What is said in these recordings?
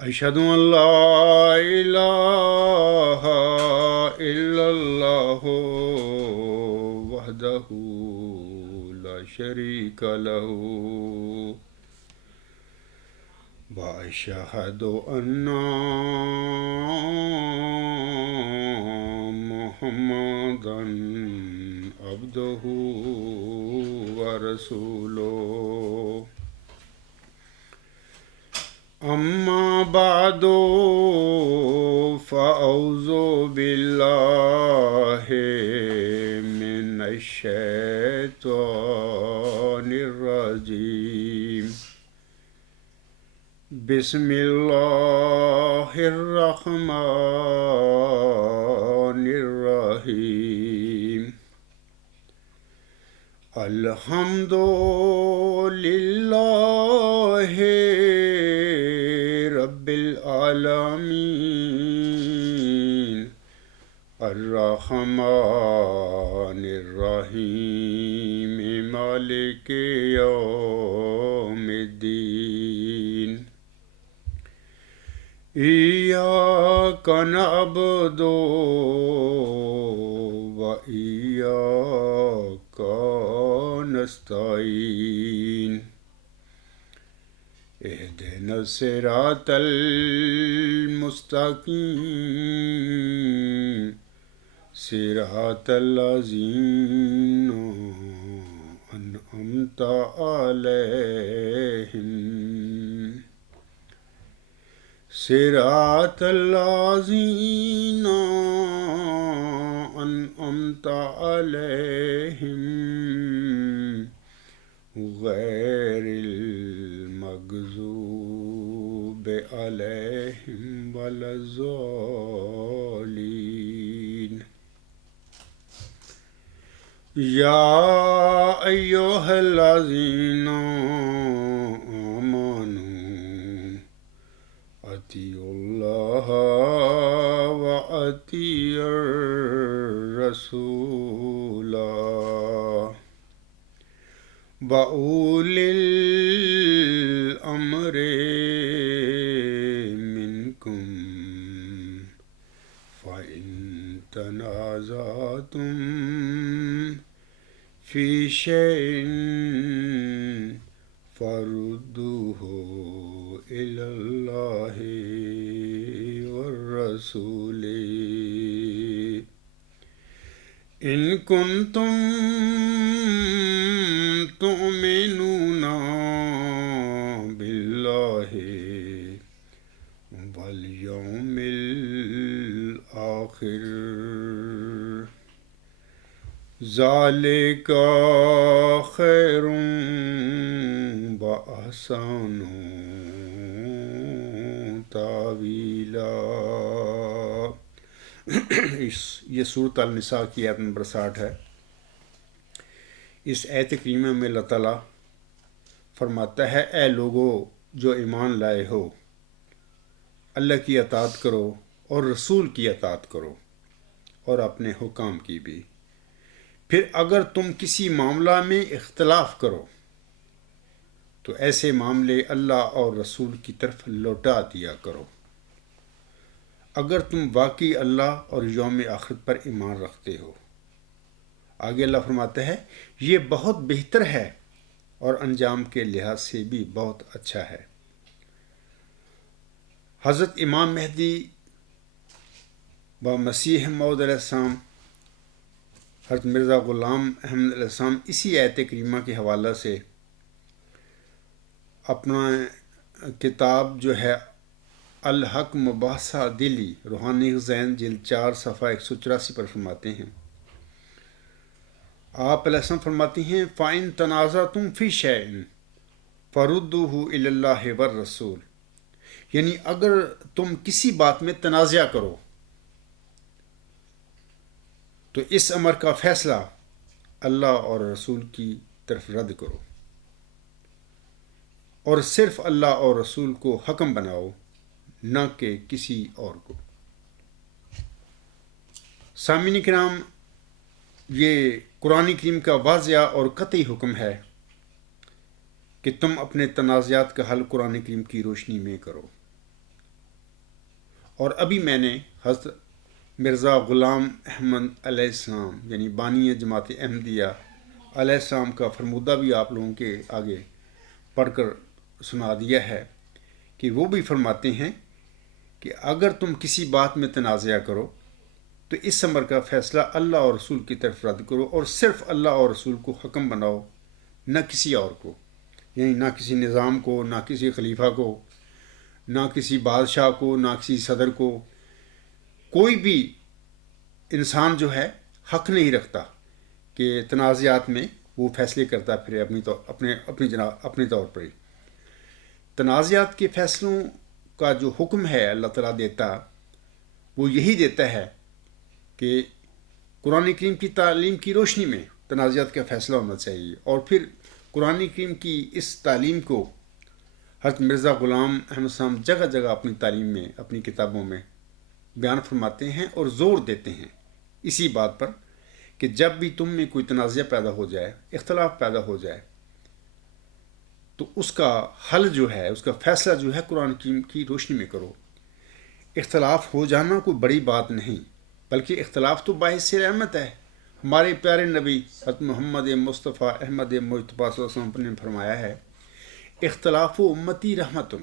أشهد أن لا إله إلا الله وحده لا شريك له وأشهد أن محمدا عبده ورسوله أما بعد فأعوذ بالله من الشيطان الرجيم بسم الله الرحمن الرحيم الحمد لله رب العالمين الرحمن الرحيم مالك يوم الدين إياك نعبد وإياك نستعين اهدنا الصراط المستقيم صراط الذين أنعمت عليهم صراط الذين أنعمت عليهم غير المغضوب عليهم ولا الضالين يا أيها الذين آمنوا أطيعوا الله وأطيعوا الرسول وأولي الأمر منكم فإن تنازعتم في شيء فردوه إلى الله والرسول إن كنتم تؤمنون بالله واليوم الآخر ذلك خير وأحسن تاویلا۔ یہ سورۃ النساء کی آیت نمبر 60 ہے۔ اس آیت کریمہ میں اللہ تعالیٰ فرماتا ہے اے لوگو جو ایمان لائے ہو، اللہ کی اطاعت کرو اور رسول کی اطاعت کرو اور اپنے حکام کی بھی۔ پھر اگر تم کسی معاملہ میں اختلاف کرو تو ایسے معاملے اللہ اور رسول کی طرف لوٹا دیا کرو اگر تم واقعی اللہ اور یوم آخرت پر ایمان رکھتے ہو۔ آگے اللہ فرماتا ہے یہ بہت بہتر ہے اور انجام کے لحاظ سے بھی بہت اچھا ہے۔ حضرت امام مہدی و مسیح موعود علیہ السلام حضرت مرزا غلام احمد علیہ السلام اسی آیت کریمہ کے حوالہ سے اپنا کتاب جو ہے الحق مباحثہ دلی روحانی غذائن جلد 4 صفحہ 184 پر فرماتے ہیں۔ آپ علیہ السلام فرماتی ہیں فَإِن تَنَازَعْتُمْ فِي شَيْءٍ فَرُدُّوهُ إِلَى اللَّهِ وَالرَّسُولِ، یعنی اگر تم کسی بات میں تنازع کرو تو اس امر کا فیصلہ اللہ اور رسول کی طرف رد کرو اور صرف اللہ اور رسول کو حکم بناؤ نہ کہ کسی اور کو۔ سامعین کرام، یہ قرآن کریم کا واضح اور قطعی حکم ہے کہ تم اپنے تنازعات کا حل قرآن کریم کی روشنی میں کرو۔ اور ابھی میں نے حضرت مرزا غلام احمد علیہ السلام یعنی بانی جماعت احمدیہ علیہ السلام کا فرمودہ بھی آپ لوگوں کے آگے پڑھ کر سنا دیا ہے کہ وہ بھی فرماتے ہیں کہ اگر تم کسی بات میں تنازعہ کرو تو اس امر کا فیصلہ اللہ اور رسول کی طرف رد کرو اور صرف اللہ اور رسول کو حکم بناؤ، نہ کسی اور کو، یعنی نہ کسی نظام کو، نہ کسی خلیفہ کو، نہ کسی بادشاہ کو، نہ کسی صدر کو۔ کوئی بھی انسان جو ہے حق نہیں رکھتا کہ تنازعات میں وہ فیصلے کرتا پھرے اپنی طور پر ہی۔ تنازعات کے فیصلوں کا جو حکم ہے اللہ تعالیٰ دیتا، وہ یہی دیتا ہے کہ قرآن کریم کی تعلیم کی روشنی میں تنازعات کا فیصلہ ہونا چاہیے۔ اور پھر قرآن کریم کی اس تعلیم کو حضرت مرزا غلام احمد صاحب جگہ جگہ اپنی تعلیم میں، اپنی کتابوں میں بیان فرماتے ہیں اور زور دیتے ہیں اسی بات پر کہ جب بھی تم میں کوئی تنازع پیدا ہو جائے، اختلاف پیدا ہو جائے، تو اس کا حل جو ہے، اس کا فیصلہ جو ہے قرآن کریم کی روشنی میں کرو۔ اختلاف ہو جانا کوئی بڑی بات نہیں، بلکہ اختلاف تو باعث رحمت ہے۔ ہمارے پیارے نبی حضرت محمد مصطفیٰ احمد مجتبیٰ صلی اللہ علیہ وسلم نے فرمایا ہے، اختلاف و امتی رحمت،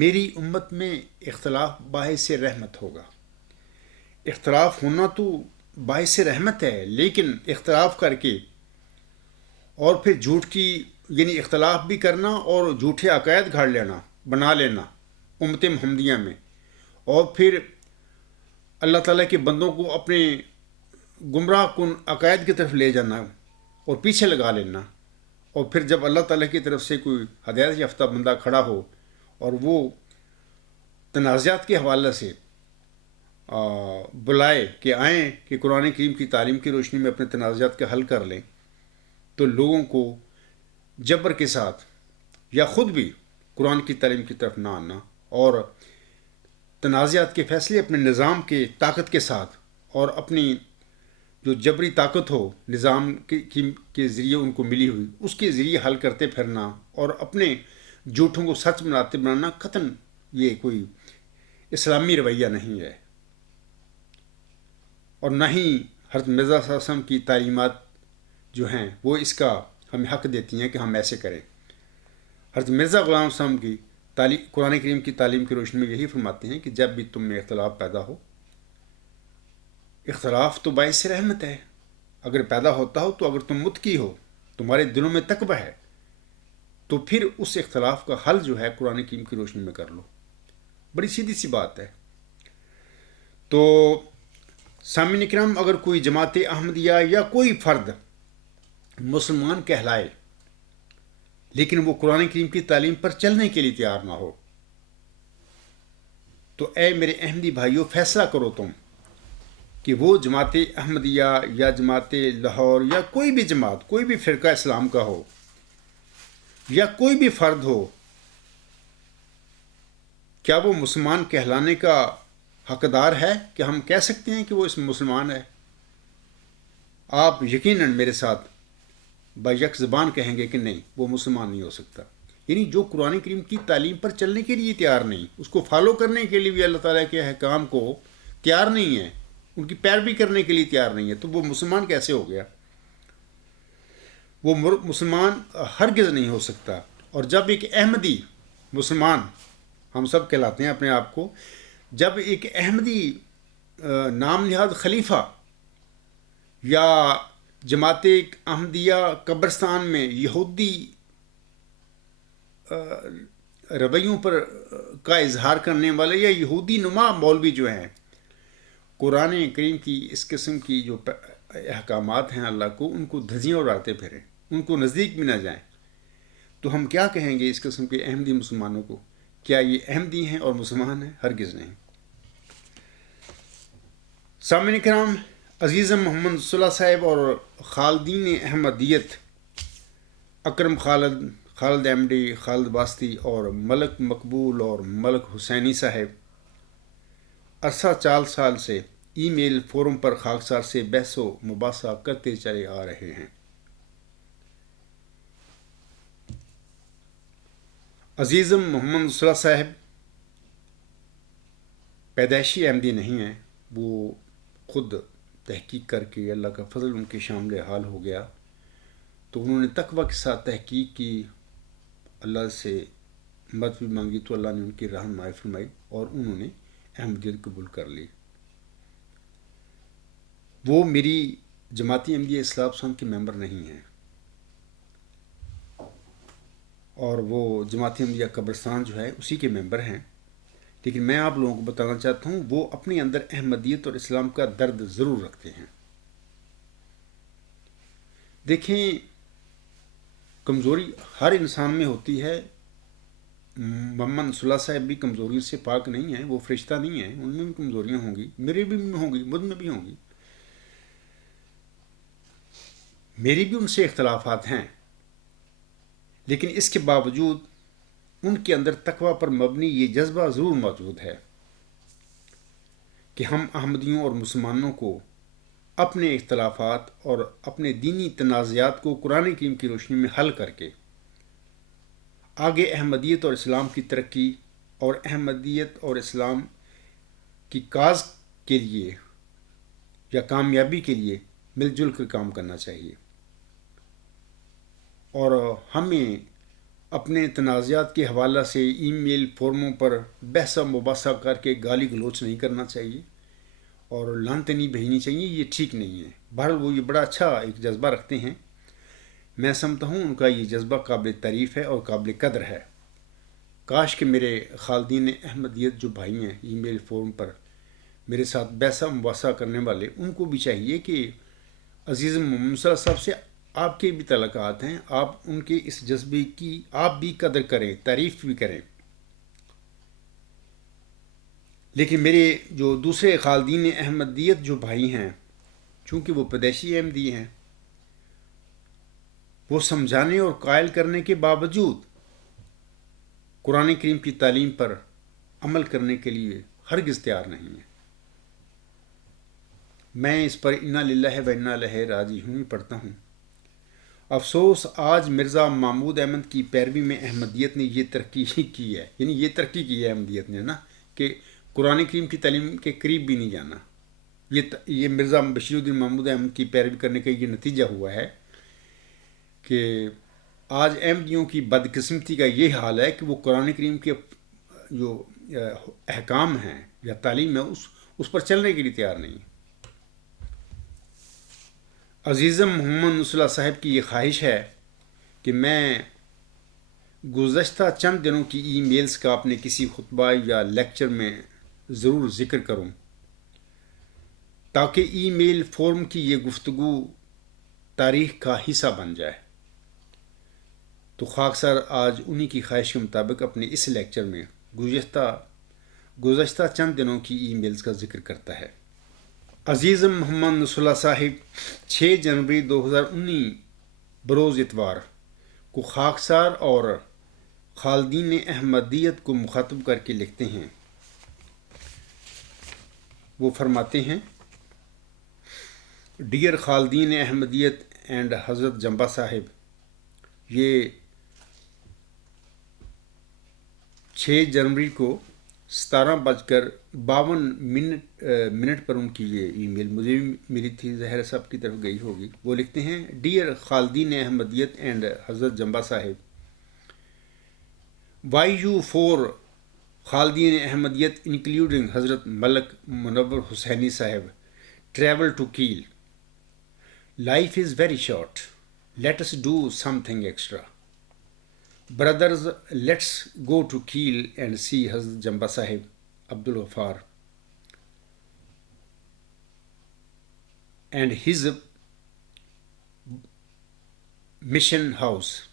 میری امت میں اختلاف باعث رحمت ہوگا۔ اختلاف ہونا تو باعث رحمت ہے، لیکن اختلاف کر کے اور پھر جھوٹ کی یعنی اختلاف بھی کرنا اور جھوٹے عقائد گھڑ لینا، بنا لینا امت محمدیہ میں، اور پھر اللہ تعالیٰ کے بندوں کو اپنے گمراہ کن عقائد کی طرف لے جانا اور پیچھے لگا لینا، اور پھر جب اللہ تعالیٰ کی طرف سے کوئی ہدایت یافتہ بندہ کھڑا ہو اور وہ تنازعات کے حوالے سے بلائے کہ آئیں کہ قرآن کریم کی تعلیم کی روشنی میں اپنے تنازعات کا حل کر لیں، تو لوگوں کو جبر کے ساتھ یا خود بھی قرآن کی تعلیم کی طرف نہ آنا اور تنازعات کے فیصلے اپنے نظام کے طاقت کے ساتھ اور اپنی جو جبری طاقت ہو نظام کے ذریعے ان کو ملی ہوئی، اس کے ذریعے حل کرتے پھرنا اور اپنے جھوٹوں کو سچ بنانا قطعاً یہ کوئی اسلامی رویہ نہیں ہے، اور نہ ہی حضرت مرزا صلی اللہ علیہ وسلم کی تعلیمات جو ہیں وہ اس کا ہمیں حق دیتی ہیں کہ ہم ایسے کریں۔ حضرت مرزا غلام صاحب کی قرآن کریم کی تعلیم کی روشنی میں یہی فرماتے ہیں کہ جب بھی تم میں اختلاف پیدا ہو، اختلاف تو باعث رحمت ہے، اگر پیدا ہوتا ہو تو اگر تم متقی ہو، تمہارے دلوں میں تقوی ہے، تو پھر اس اختلاف کا حل جو ہے قرآن کریم کی روشنی میں کر لو۔ بڑی سیدھی سی بات ہے۔ تو سامعین اکرام، اگر کوئی جماعت احمدیہ یا کوئی فرد مسلمان کہلائے لیکن وہ قرآن کریم کی تعلیم پر چلنے کے لیے تیار نہ ہو، تو اے میرے احمدی بھائیوں، فیصلہ کرو تم کہ وہ جماعت احمدیہ یا جماعت لاہور یا کوئی بھی جماعت، کوئی بھی فرقہ اسلام کا ہو یا کوئی بھی فرد ہو، کیا وہ مسلمان کہلانے کا حقدار ہے کہ ہم کہہ سکتے ہیں کہ وہ اس مسلمان ہے؟ آپ یقیناً میرے ساتھ بیک زبان کہیں گے کہ نہیں، وہ مسلمان نہیں ہو سکتا۔ یعنی جو قرآن کریم کی تعلیم پر چلنے کے لیے تیار نہیں، اس کو فالو کرنے کے لیے بھی اللہ تعالیٰ کے احکام کو تیار نہیں ہے، ان کی پیروی کرنے کے لیے تیار نہیں ہے، تو وہ مسلمان کیسے ہو گیا؟ وہ مسلمان ہرگز نہیں ہو سکتا۔ اور جب ایک احمدی مسلمان، ہم سب کہلاتے ہیں اپنے آپ کو، جب ایک احمدی نام نہاد خلیفہ یا جماعت احمدیہ قبرستان میں یہودی رویوں پر کا اظہار کرنے والے یا یہودی نما مولوی جو ہیں، قرآن کریم کی اس قسم کی جو احکامات ہیں اللہ کو، ان کو دھجیاں اڑاتے پھریں، ان کو نزدیک بھی نہ جائیں، تو ہم کیا کہیں گے اس قسم کے احمدی مسلمانوں کو؟ کیا یہ احمدی ہیں اور مسلمان ہیں؟ ہرگز نہیں۔ سامعین کرام، عزیزم محمد صلی صاحب اور خالدین احمدیت اکرم خالد ایم ڈی، خالد واسطی اور ملک مقبول اور ملک حسینی صاحب عرصہ 4 سال سے ای میل فورم پر خاکسار سے بحث و مباحثہ کرتے چلے آ رہے ہیں۔ عزیزم محمد صلی صاحب پیدائشی احمدی نہیں ہیں، وہ خود تحقیق کر کے اللہ کا فضل ان کے شامل حال ہو گیا تو انہوں نے تقوی کے ساتھ تحقیق کی، اللہ سے مدد بھی مانگی تو اللہ نے ان کی رہنمائی فرمائی اور انہوں نے احمدیت قبول کر لی۔ وہ میری جماعتی احمدیہ اصلاح پسند کے ممبر نہیں ہیں، اور وہ جماعتی احمدیہ قبرستان جو ہے اسی کے ممبر ہیں، لیکن میں آپ لوگوں کو بتانا چاہتا ہوں وہ اپنے اندر احمدیت اور اسلام کا درد ضرور رکھتے ہیں۔ دیکھیں، کمزوری ہر انسان میں ہوتی ہے۔ محمد صلی اللہ صاحب بھی کمزوری سے پاک نہیں ہیں، وہ فرشتہ نہیں ہیں، ان میں بھی کمزوریاں ہوں گی، میرے بھی ہوں گی، مجھ میں بھی ہوں گی، میری بھی ان سے اختلافات ہیں، لیکن اس کے باوجود ان کے اندر تقوی پر مبنی یہ جذبہ ضرور موجود ہے کہ ہم احمدیوں اور مسلمانوں کو اپنے اختلافات اور اپنے دینی تنازعات کو قرآن کریم کی روشنی میں حل کر کے آگے احمدیت اور اسلام کی ترقی اور احمدیت اور اسلام کی کاز کے لیے یا کامیابی کے لیے مل جل کر کام کرنا چاہیے، اور ہمیں اپنے تنازعات کے حوالہ سے ای میل فورموں پر بحث و مباحثہ کر کے گالی گلوچ نہیں کرنا چاہیے اور لانتیں نہیں بھیجنی چاہیے، یہ ٹھیک نہیں ہے۔ بہرحال وہ یہ بڑا اچھا ایک جذبہ رکھتے ہیں، میں سمجھتا ہوں ان کا یہ جذبہ قابل تعریف ہے اور قابل قدر ہے۔ کاش کہ میرے خالدین احمدیت جو بھائی ہیں ای میل فورم پر میرے ساتھ بحث و مباحثہ کرنے والے، ان کو بھی چاہیے کہ عزیز محمد صلی اللہ علیہ وسلم سے آپ کے بھی تعلقات ہیں، آپ ان کے اس جذبے کی آپ بھی قدر کریں، تعریف بھی کریں۔ لیکن میرے جو دوسرے خالدین احمدیت جو بھائی ہیں، چونکہ وہ پیدائشی احمدی ہیں، وہ سمجھانے اور قائل کرنے کے باوجود قرآن کریم کی تعلیم پر عمل کرنے کے لیے ہرگز تیار نہیں ہیں۔ میں اس پر انا للہ و انا الیہ راجعون پڑھتا ہوں۔ افسوس آج مرزا محمود احمد کی پیروی میں احمدیت نے یہ ترقی کی ہے، یعنی یہ ترقی کی ہے احمدیت نے نا، کہ قرآن کریم کی تعلیم کے قریب بھی نہیں جانا۔ یہ مرزا بشیر الدین محمود احمد کی پیروی کرنے کا یہ نتیجہ ہوا ہے کہ آج احمدیوں کی بدقسمتی کا یہ حال ہے کہ وہ قرآن کریم کے جو احکام ہیں یا تعلیم ہے اس پر چلنے کے لیے تیار نہیں۔ عزیزم محمد صلی اللہ صاحب کی یہ خواہش ہے کہ میں گزشتہ چند دنوں کی ای میلز کا اپنے کسی خطبہ یا لیکچر میں ضرور ذکر کروں تاکہ ای میل فورم کی یہ گفتگو تاریخ کا حصہ بن جائے۔ تو خاکسار آج انہی کی خواہش کے مطابق اپنے اس لیکچر میں گزشتہ چند دنوں کی ای میلز کا ذکر کرتا ہے۔ عزیزم محمد صلی اللہ صاحب 6 جنوری 2019 بروز اتوار کو خاکسار اور خالدین احمدیت کو مخاطب کر کے لکھتے ہیں۔ وہ فرماتے ہیں، ڈیئر خالدین احمدیت اینڈ حضرت جمبا صاحب، یہ 6 جنوری کو 17:52 پر ان کی یہ ای میل مجھے بھی ملی تھی، ظاہر صاحب کی طرف گئی ہوگی۔ وہ لکھتے ہیں، ڈیئر خالدین احمدیت اینڈ حضرت جمبا صاحب، وائی یو فور خالدین احمدیت انکلوڈنگ حضرت ملک منور حسینی صاحب travel to Kel. Life is very short. Let us do something extra. Brothers, let's go to Keel and see Hazrat Jamba Sahib Abdul Ghaffar and his mission house.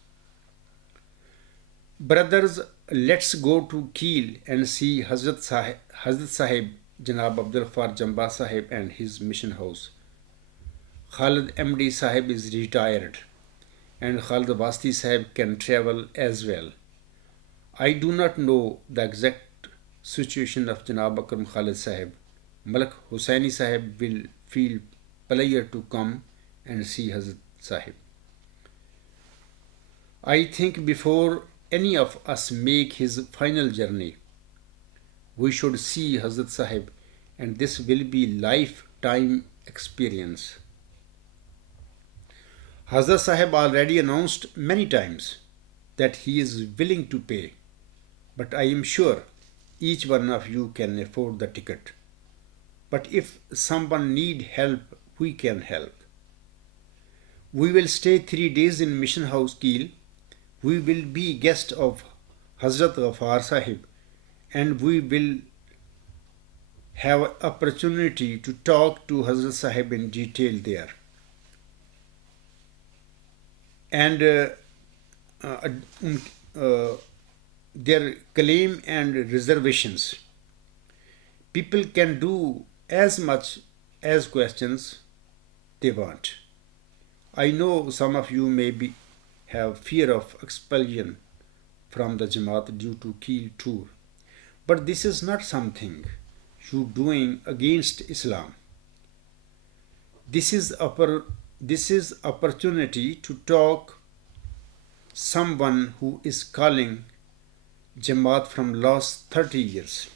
Brothers, let's go to Keel and see Hazrat Sahib Janab Abdul Ghaffar Jamba Sahib and his mission house. Khalid MD Sahib is retired and Khalid Wasti Sahib can travel as well. I do not know the exact situation of Janab Akram Khalid Sahib. Malik Hussaini Sahib will feel pleasure to come and see Hazrat Sahib. I think before any of us make his final journey, we should see Hazrat Sahib, and this will be lifetime experience. Hazrat Sahib already announced many times that he is willing to pay, but I am sure each one of you can afford the ticket. But if someone need help, we can help. We will stay 3 days in Mission House Keel. We will be guest of Hazrat Ghaffar Sahib, and we will have opportunity to talk to Hazrat Sahib in detail there. And uh, uh, their claim and reservations. People can do as much as questions they want. I know some of you have fear of expulsion from the Jamaat due to Keel tour, but this is not something you doing against Islam. This is opportunity to talk someone who is calling Jamaat from last 30 years.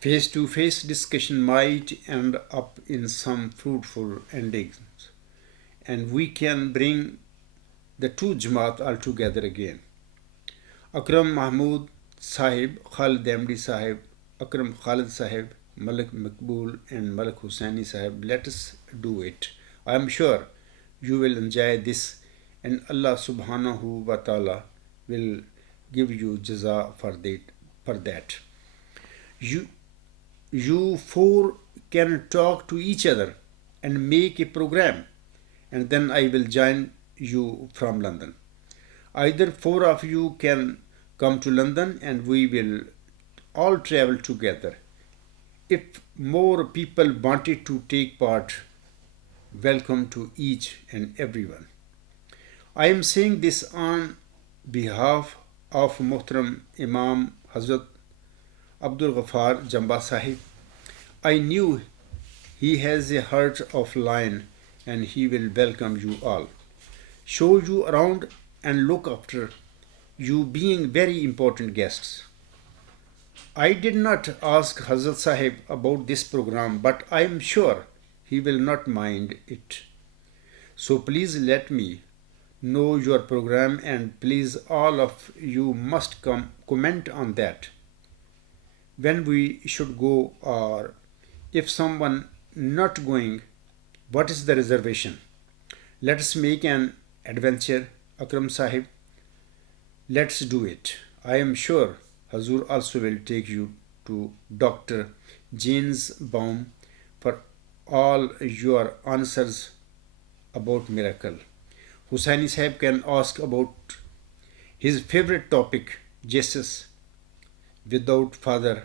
Face to face discussion might end up in some fruitful endings, and we can bring the two Jamaat all together again. Akram Mahmood Sahib, Khalid Ahmadi Sahib, Akram Khalid Sahib, Malik Makbul, and Malik Hussaini Sahib, let us do it. I am sure you will enjoy this, and Allah subhanahu wa ta'ala will give you jaza for that. You four can talk to each other and make a program, and then I will join you from London. Either four of you can come to London and we will all travel together. If more people wanted to take part, welcome to each and everyone. I am saying this on behalf of Muhtaram Imam Hazrat Abdul Ghaffar Jamba Sahib. I knew he has a heart of lion and he will welcome you all, show you around and look after you being very important guests. I did not ask Hazrat Sahib about this program, but I am sure he will not mind it. So please let me know your program, and please all of you must comment on that. When we should go, or if someone not going, what is the reservation? Let us make an adventure, Akram Sahib. Let's do it. I am sure Hazur also will take you to Dr. James Baum for all your answers about miracle. Hussaini Sahib can ask about his favorite topic, Jesus without father.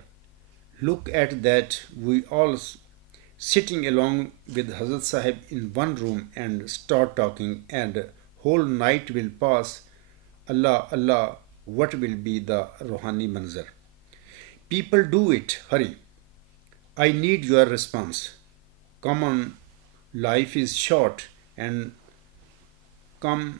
Look at that, we all sitting along with Hazrat Sahib in one room and start talking, and whole night will pass. Allah, Allah, what will be the Rohani manzar? People do it, hurry. I need your response. Come on, life is short and calm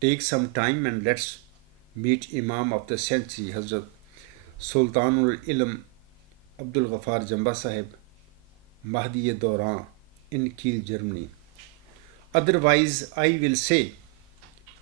Take some time and let's meet Imam of the century, Hazrat Sultanul Ilm Abdul Ghaffar Jamba Sahib, Mahdi Doran in Kiel, Germany. Otherwise, I will say,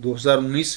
2019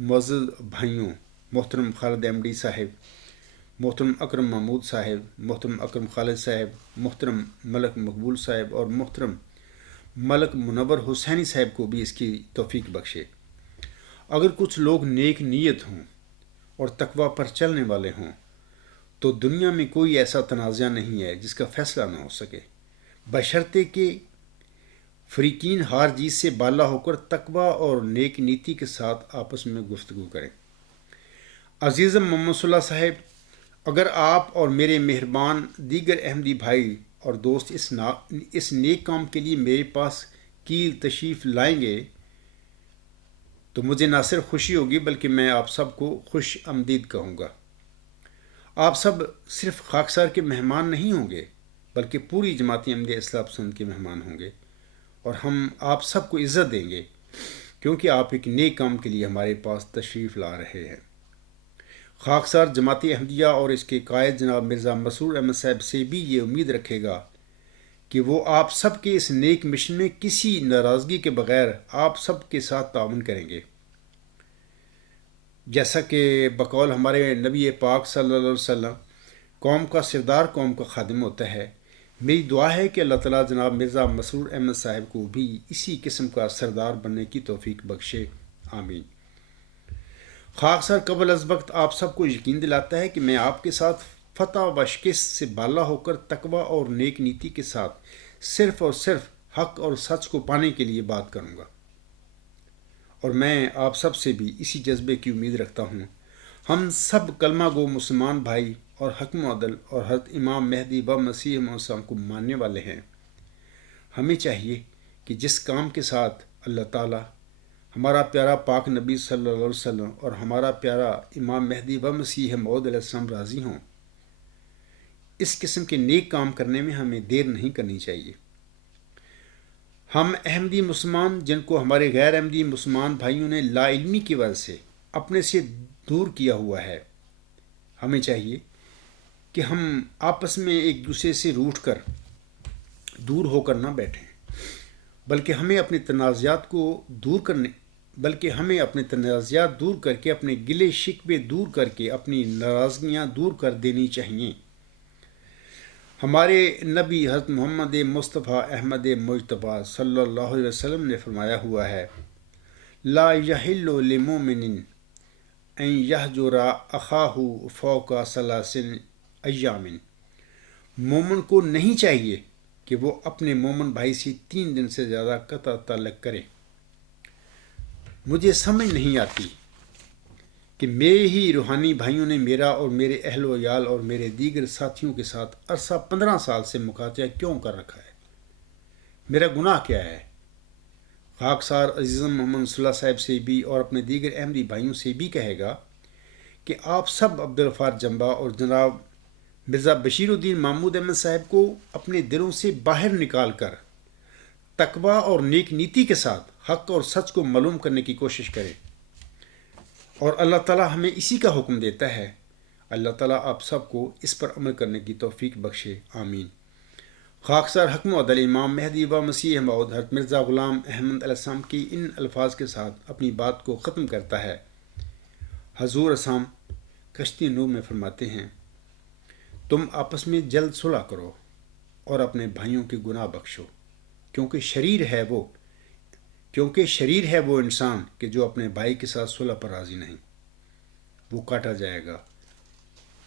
معزز بھائیوں، محترم خالد احمدی صاحب، محترم اکرم محمود صاحب، محترم اکرم خالد صاحب، محترم ملک مقبول صاحب اور محترم ملک منور حسینی صاحب کو بھی اس کی توفیق بخشے۔ اگر کچھ لوگ نیک نیت ہوں اور تقوی پر چلنے والے ہوں تو دنیا میں کوئی ایسا تنازع نہیں ہے جس کا فیصلہ نہ ہو سکے، بشرطے کہ فریقین ہار جیت سے بالا ہو کر تقوی اور نیک نیتی کے ساتھ آپس میں گفتگو کریں۔ عزیزم محمد صلی اللہ صاحب، اگر آپ اور میرے مہربان دیگر احمدی بھائی اور دوست اس نیک کام کے لیے میرے پاس کیل تشریف لائیں گے تو مجھے نہ صرف خوشی ہوگی بلکہ میں آپ سب کو خوش آمدید کہوں گا۔ آپ سب صرف خاکسار کے مہمان نہیں ہوں گے بلکہ پوری جماعت احمدیہ اصلاح پسند کے مہمان ہوں گے، اور ہم آپ سب کو عزت دیں گے کیونکہ آپ ایک نیک کام کے لیے ہمارے پاس تشریف لا رہے ہیں۔ خاکسار جماعت احمدیہ اور اس کے قائد جناب مرزا مسرور احمد صاحب سے بھی یہ امید رکھے گا کہ وہ آپ سب کے اس نیک مشن میں کسی ناراضگی کے بغیر آپ سب کے ساتھ تعاون کریں گے۔ جیسا کہ بقول ہمارے نبی پاک صلی اللہ علیہ وسلم قوم کا سردار قوم کا خادم ہوتا ہے، میری دعا ہے کہ اللہ تعالیٰ جناب مرزا مسرور احمد صاحب کو بھی اسی قسم کا سردار بننے کی توفیق بخشے، آمین۔ خاکسار قبل از وقت آپ سب کو یقین دلاتا ہے کہ میں آپ کے ساتھ فتح و شکست سے بالا ہو کر تقوی اور نیک نیتی کے ساتھ صرف اور صرف حق اور سچ کو پانے کے لیے بات کروں گا، اور میں آپ سب سے بھی اسی جذبے کی امید رکھتا ہوں۔ ہم سب کلمہ گو مسلمان بھائی اور حکم و عدل اور حضرت امام مہدی و مسیح موعود کو ماننے والے ہیں۔ ہمیں چاہیے کہ جس کام کے ساتھ اللہ تعالیٰ، ہمارا پیارا پاک نبی صلی اللہ علیہ وسلم اور ہمارا پیارا امام مہدی و مسیح موعود علیہ السلام راضی ہوں، اس قسم کے نیک کام کرنے میں ہمیں دیر نہیں کرنی چاہیے۔ ہم احمدی مسلمان جن کو ہمارے غیر احمدی مسلمان بھائیوں نے لا علمی کی وجہ سے اپنے سے دور کیا ہوا ہے، ہمیں چاہیے کہ ہم آپس میں ایک دوسرے سے روٹھ کر دور ہو کر نہ بیٹھیں، بلکہ ہمیں اپنے تنازعات دور کر کے، اپنے گلے شکوے دور کر کے، اپنی ناراضگیاں دور کر دینی چاہیے۔ ہمارے نبی حضرت محمد مصطفیٰ احمد مجتبیٰ صلی اللہ علیہ وسلم نے فرمایا ہوا ہے، لا یحل لمؤمن ان یہجر اخاہ فوق ثلاث ایام۔ مومن کو نہیں چاہیے کہ وہ اپنے مومن بھائی سے 3 دن سے زیادہ قطع تعلق کرے۔ مجھے سمجھ نہیں آتی کہ میرے ہی روحانی بھائیوں نے میرا اور میرے اہل و عیال اور میرے دیگر ساتھیوں کے ساتھ عرصہ 15 سال سے مقاطعہ کیوں کر رکھا ہے؟ میرا گناہ کیا ہے؟ خاکسار عزیزم محمد صلی اللہ صاحب سے بھی اور اپنے دیگر احمدی بھائیوں سے بھی کہے گا کہ آپ سب عبدالغفار جمبا اور جناب مرزا بشیر الدین محمود احمد صاحب کو اپنے دلوں سے باہر نکال کر تقوی اور نیک نیتی کے ساتھ حق اور سچ کو معلوم کرنے کی کوشش کریں، اور اللہ تعالیٰ ہمیں اسی کا حکم دیتا ہے۔ اللہ تعالیٰ آپ سب کو اس پر عمل کرنے کی توفیق بخشے، آمین۔ خاکسار حکم و عدل امام مہدی و مسیح موعود حضرت مرزا غلام احمد علیہ السلام کی ان الفاظ کے ساتھ اپنی بات کو ختم کرتا ہے۔ حضور اسام کشتی نور میں فرماتے ہیں، تم آپس میں جلد صلح کرو اور اپنے بھائیوں کے گناہ بخشو، کیونکہ شریر ہے وہ انسان کہ جو اپنے بھائی کے ساتھ صلح پر راضی نہیں، وہ کاٹا جائے گا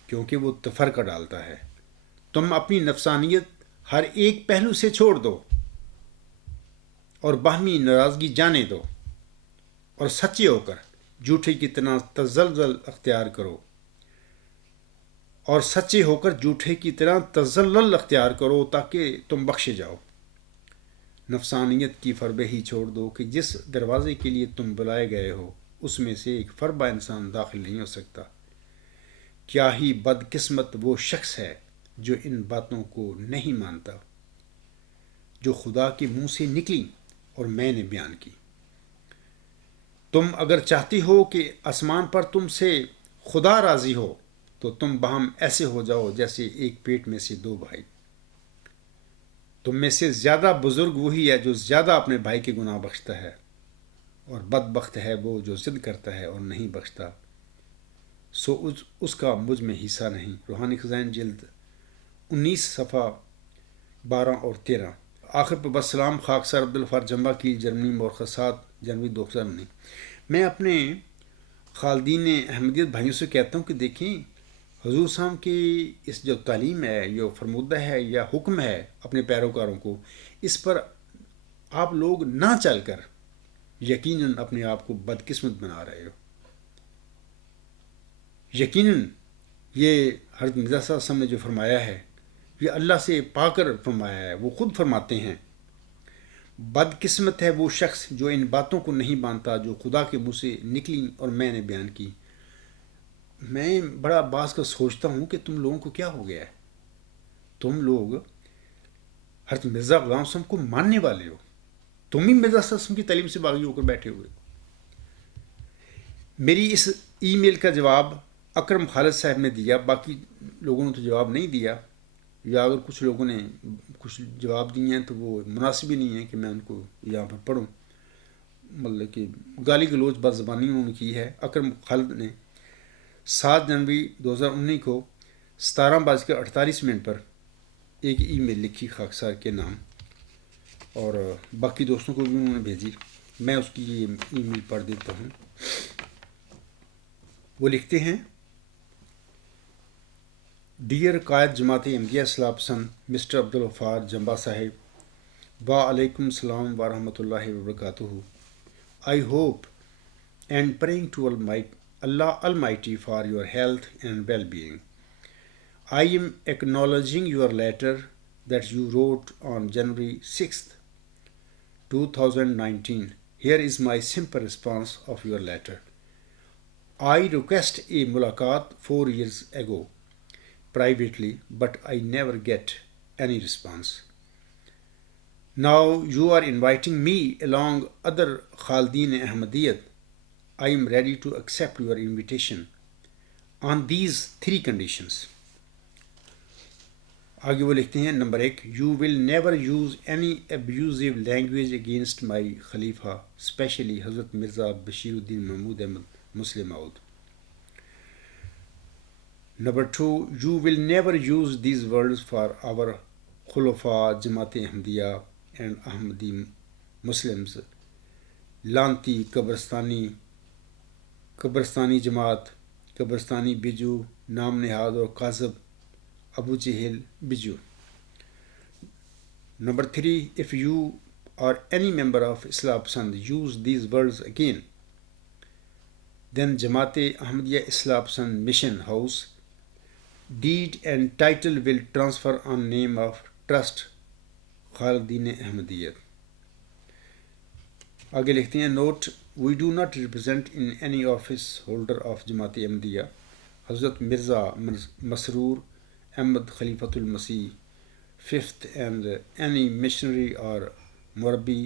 کیونکہ وہ تفرقہ ڈالتا ہے۔ تم اپنی نفسانیت ہر ایک پہلو سے چھوڑ دو اور باہمی ناراضگی جانے دو، اور سچے ہو کر جھوٹے کی طرح تزلزل اختیار کرو تاکہ تم بخشے جاؤ۔ نفسانیت کی فربہ ہی چھوڑ دو کہ جس دروازے کے لیے تم بلائے گئے ہو اس میں سے ایک فربہ انسان داخل نہیں ہو سکتا۔ کیا ہی بدقسمت وہ شخص ہے جو ان باتوں کو نہیں مانتا جو خدا کے منہ سے نکلی اور میں نے بیان کی۔ تم اگر چاہتی ہو کہ آسمان پر تم سے خدا راضی ہو تو تم باہم ایسے ہو جاؤ جیسے ایک پیٹ میں سے 2 بھائی۔ تم میں سے زیادہ بزرگ وہی ہے جو زیادہ اپنے بھائی کے گناہ بخشتا ہے، اور بدبخت ہے وہ جو ضد کرتا ہے اور نہیں بخشتا، سو اس کا مجھ میں حصہ نہیں۔ روحانی خزائن جلد 19 صفحہ 12 اور 13۔ آخر پر بس سلام خاکسار عبدالغفار جمبا کی، جرمنی، مورخہ 7 جنوری 2019۔ میں اپنے خالدین احمدیت بھائیوں سے کہتا ہوں کہ دیکھیں، حضور صاحب کی اس جو تعلیم ہے، جو فرمودہ ہے یا حکم ہے اپنے پیروکاروں کو، اس پر آپ لوگ نہ چل کر یقیناً اپنے آپ کو بدقسمت بنا رہے ہو۔ یقیناً یہ حضرت مرزا صاحب وسلم نے جو فرمایا ہے یہ اللہ سے پا کر فرمایا ہے۔ وہ خود فرماتے ہیں بدقسمت ہے وہ شخص جو ان باتوں کو نہیں مانتا جو خدا کے منہ سے نکلی اور میں نے بیان کی۔ میں بڑا بعض کا سوچتا ہوں کہ تم لوگوں کو کیا ہو گیا ہے؟ تم لوگ حضرت مرزا غلام صاحب کو ماننے والے ہو، تم ہی مرزا صاحب وسلم کی تعلیم سے باغی ہو کر بیٹھے ہوئے۔ میری اس ای میل کا جواب اکرم خالد صاحب نے دیا، باقی لوگوں نے تو جواب نہیں دیا، یا اگر کچھ لوگوں نے کچھ جواب دیے ہیں تو وہ مناسب ہی نہیں ہے کہ میں ان کو یہاں پر پڑھوں، مطلب کہ گالی گلوچ بد زبانی انہوں نے کی ہے۔ اکرم خالد نے 7 جنوری 2019 کو 17:48 پر ایک ای میل لکھی خاکسار کے نام، اور باقی دوستوں کو بھی انہوں نے بھیجی۔ میں اس کی یہ ای میل پڑھ دیتا ہوں۔ وہ لکھتے ہیں، ڈیئر قائد جماعت احمدیہ اصلاح پسند مسٹر عبدالغفار جمبا صاحب، وعلیکم السلام ورحمۃ اللہ وبرکاتہ۔ I hope and praying to Allah Almighty for your health and well-being. I am acknowledging your letter that you wrote on January 6th, 2019. Here is my simple response of your letter. I request a mulaqat 4 years ago, privately, but I never get any response. Now you are inviting me along other Khaldeen Ahmadiyyat. I am ready to accept your invitation on these 3 conditions. آگے وہ لکھتے ہیں، number 1، you will never use any abusive language against my خلیفہ especially حضرت مرزا بشیر الدین محمود احمد مسلم موعود. Number 2, you will never use these words for our خلفاء جماعت Ahmadiyya and Ahmadi Muslims. لانتی، قبرستانی جماعت، قبرستانی بجو، نام نہاد اور کاذب، ابو جہل بجو. Number 3, if you or any member of Islah Pasand use these words again, then Jamaat Ahmadiyya Islah Pasand Mission House deed and title will transfer on name of Trust Khaldeen Ahmadiyyat. آگے لکھتے ہیں، note, we do not represent in any office holder of Jamaat Ahmadiyya حضرت مرزا مسرور احمد خلیفۃ المسیح fifth and any missionary or murabbi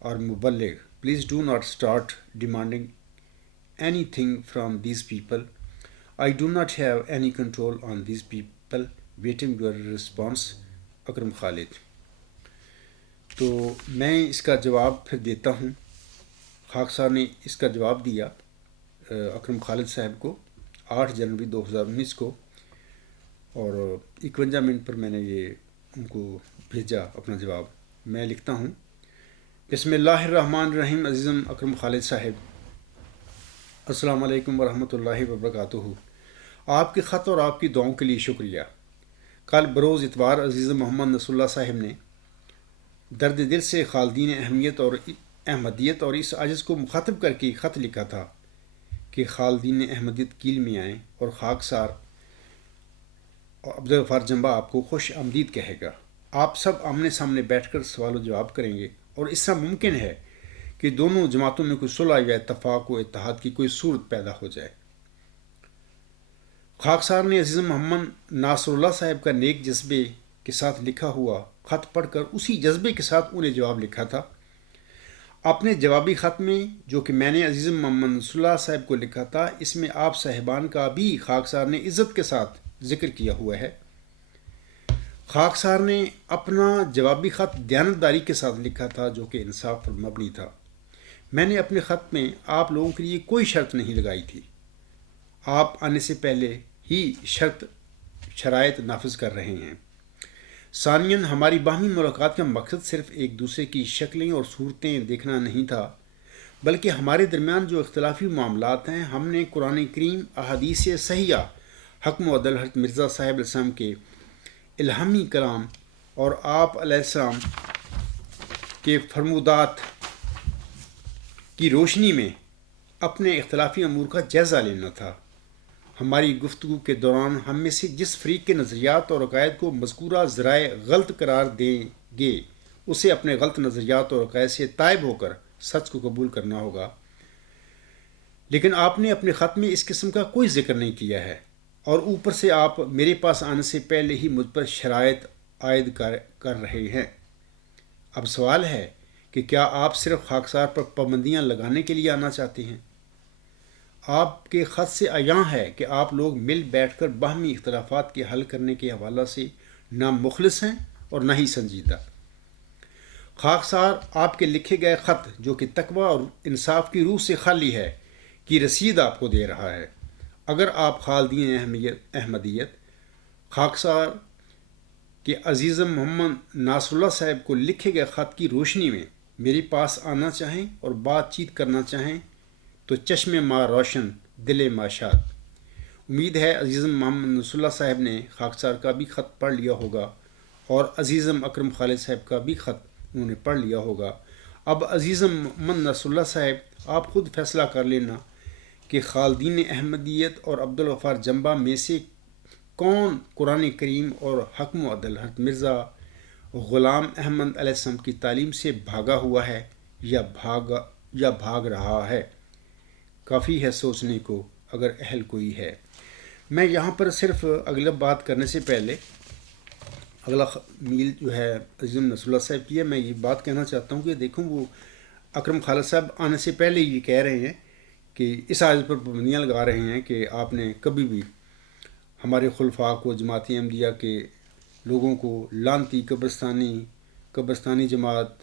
or muballigh. Please do not start demanding anything from these people. I do not have any control on these people. Waiting your response. اکرم خالد. تو میں اس کا جواب پھر دیتا ہوں۔ خاکسار نے اس کا جواب دیا اکرم خالد صاحب کو 8 جنوری 2019 کو، اور 51 منٹ پر میں نے یہ ان کو بھیجا اپنا جواب۔ میں لکھتا ہوں، بسم اللہ الرحمن الرحیم۔ عزیزم اکرم خالد صاحب، السلام علیکم ورحمۃ اللہ وبرکاتہ۔ آپ کے خط اور آپ کی دعاؤں کے لیے شکریہ۔ کل بروز اتوار عزیز محمد نصر اللہ صاحب نے درد دل سے خالدین احمدیت اور اس عاجز کو مخاطب کر کے خط لکھا تھا کہ خالدین احمدیت کیل میں آئیں اور خاکسار عبدالغفار جمبا آپ کو خوش آمدید کہے گا۔ آپ سب آمنے سامنے بیٹھ کر سوال و جواب کریں گے، اور اس سے ممکن ہے کہ دونوں جماعتوں میں کوئی صلح یا اتفاق و اتحاد کی کوئی صورت پیدا ہو جائے۔ خاکسار نے عزیز محمد ناصر اللہ صاحب کا نیک جذبے کے ساتھ لکھا ہوا خط پڑھ کر اسی جذبے کے ساتھ انہیں جواب لکھا تھا۔ اپنے جوابی خط میں جو کہ میں نے عزیز محمد نصر اللہ صاحب کو لکھا تھا، اس میں آپ صاحبان کا بھی خاکسار نے عزت کے ساتھ ذکر کیا ہوا ہے۔ خاکسار نے اپنا جوابی خط دیانتداری کے ساتھ لکھا تھا جو کہ انصاف پر مبنی تھا۔ میں نے اپنے خط میں آپ لوگوں کے لیے کوئی شرط نہیں لگائی تھی. آپ آنے سے پہلے ہی شرائط نافذ کر رہے ہیں. ثانیاً ہماری باہمی ملاقات کا مقصد صرف ایک دوسرے کی شکلیں اور صورتیں دیکھنا نہیں تھا، بلکہ ہمارے درمیان جو اختلافی معاملات ہیں ہم نے قرآن کریم، احادیث صحیحہ، حکم و عدل حضرت مرزا صاحب علیہ السلام کے الہامی کلام اور آپ علیہ السلام کے فرمودات کی روشنی میں اپنے اختلافی امور کا جائزہ لینا تھا. ہماری گفتگو کے دوران ہم میں سے جس فریق کے نظریات اور عقائد کو مذکورہ ذرائع غلط قرار دیں گے اسے اپنے غلط نظریات اور عقائد سے تائب ہو کر سچ کو قبول کرنا ہوگا. لیکن آپ نے اپنے خط میں اس قسم کا کوئی ذکر نہیں کیا ہے، اور اوپر سے آپ میرے پاس آنے سے پہلے ہی مجھ پر شرائط عائد کر رہے ہیں. اب سوال ہے کہ کیا آپ صرف خاکسار پر پابندیاں لگانے کے لیے آنا چاہتے ہیں؟ آپ کے خط سے عیاں ہے کہ آپ لوگ مل بیٹھ کر باہمی اختلافات کے حل کرنے کے حوالہ سے نہ مخلص ہیں اور نہ ہی سنجیدہ. خاکسار آپ کے لکھے گئے خط جو کہ تقوی اور انصاف کی روح سے خالی ہے کی رسید آپ کو دے رہا ہے. اگر آپ خالدین احمدیت خاکسار کہ عزیزم محمد ناصر اللہ صاحب کو لکھے گئے خط کی روشنی میں میرے پاس آنا چاہیں اور بات چیت کرنا چاہیں تو چشم ما روشن، دل ما شاد. امید ہے عزیزم محمد ناصر اللہ صاحب نے خاکسار کا بھی خط پڑھ لیا ہوگا اور عزیزم اکرم خالد صاحب کا بھی خط انہوں نے پڑھ لیا ہوگا. اب عزیزم محمد ناصر اللہ صاحب آپ خود فیصلہ کر لینا کہ خالدین احمدیت اور عبدالغفار جنبہ میں سے کون قرآن کریم اور حکم و عدل حضرت مرزا غلام احمد علیہ السلام کی تعلیم سے بھاگا ہوا ہے یا بھاگ رہا ہے. کافی ہے سوچنے کو اگر اہل کوئی ہے. میں یہاں پر صرف اگلا بات کرنے سے پہلے اگلا میل جو ہے عزیزم نصر اللہ صاحب کی ہے، میں یہ بات کہنا چاہتا ہوں کہ دیکھوں وہ اکرم خالد صاحب آنے سے پہلے یہ کہہ رہے ہیں کہ اس آیت پر پابندیاں لگا رہے ہیں کہ آپ نے کبھی بھی ہمارے خلفاء کو، جماعت احمدیہ کے لوگوں کو لانتی، قبرستانی جماعت،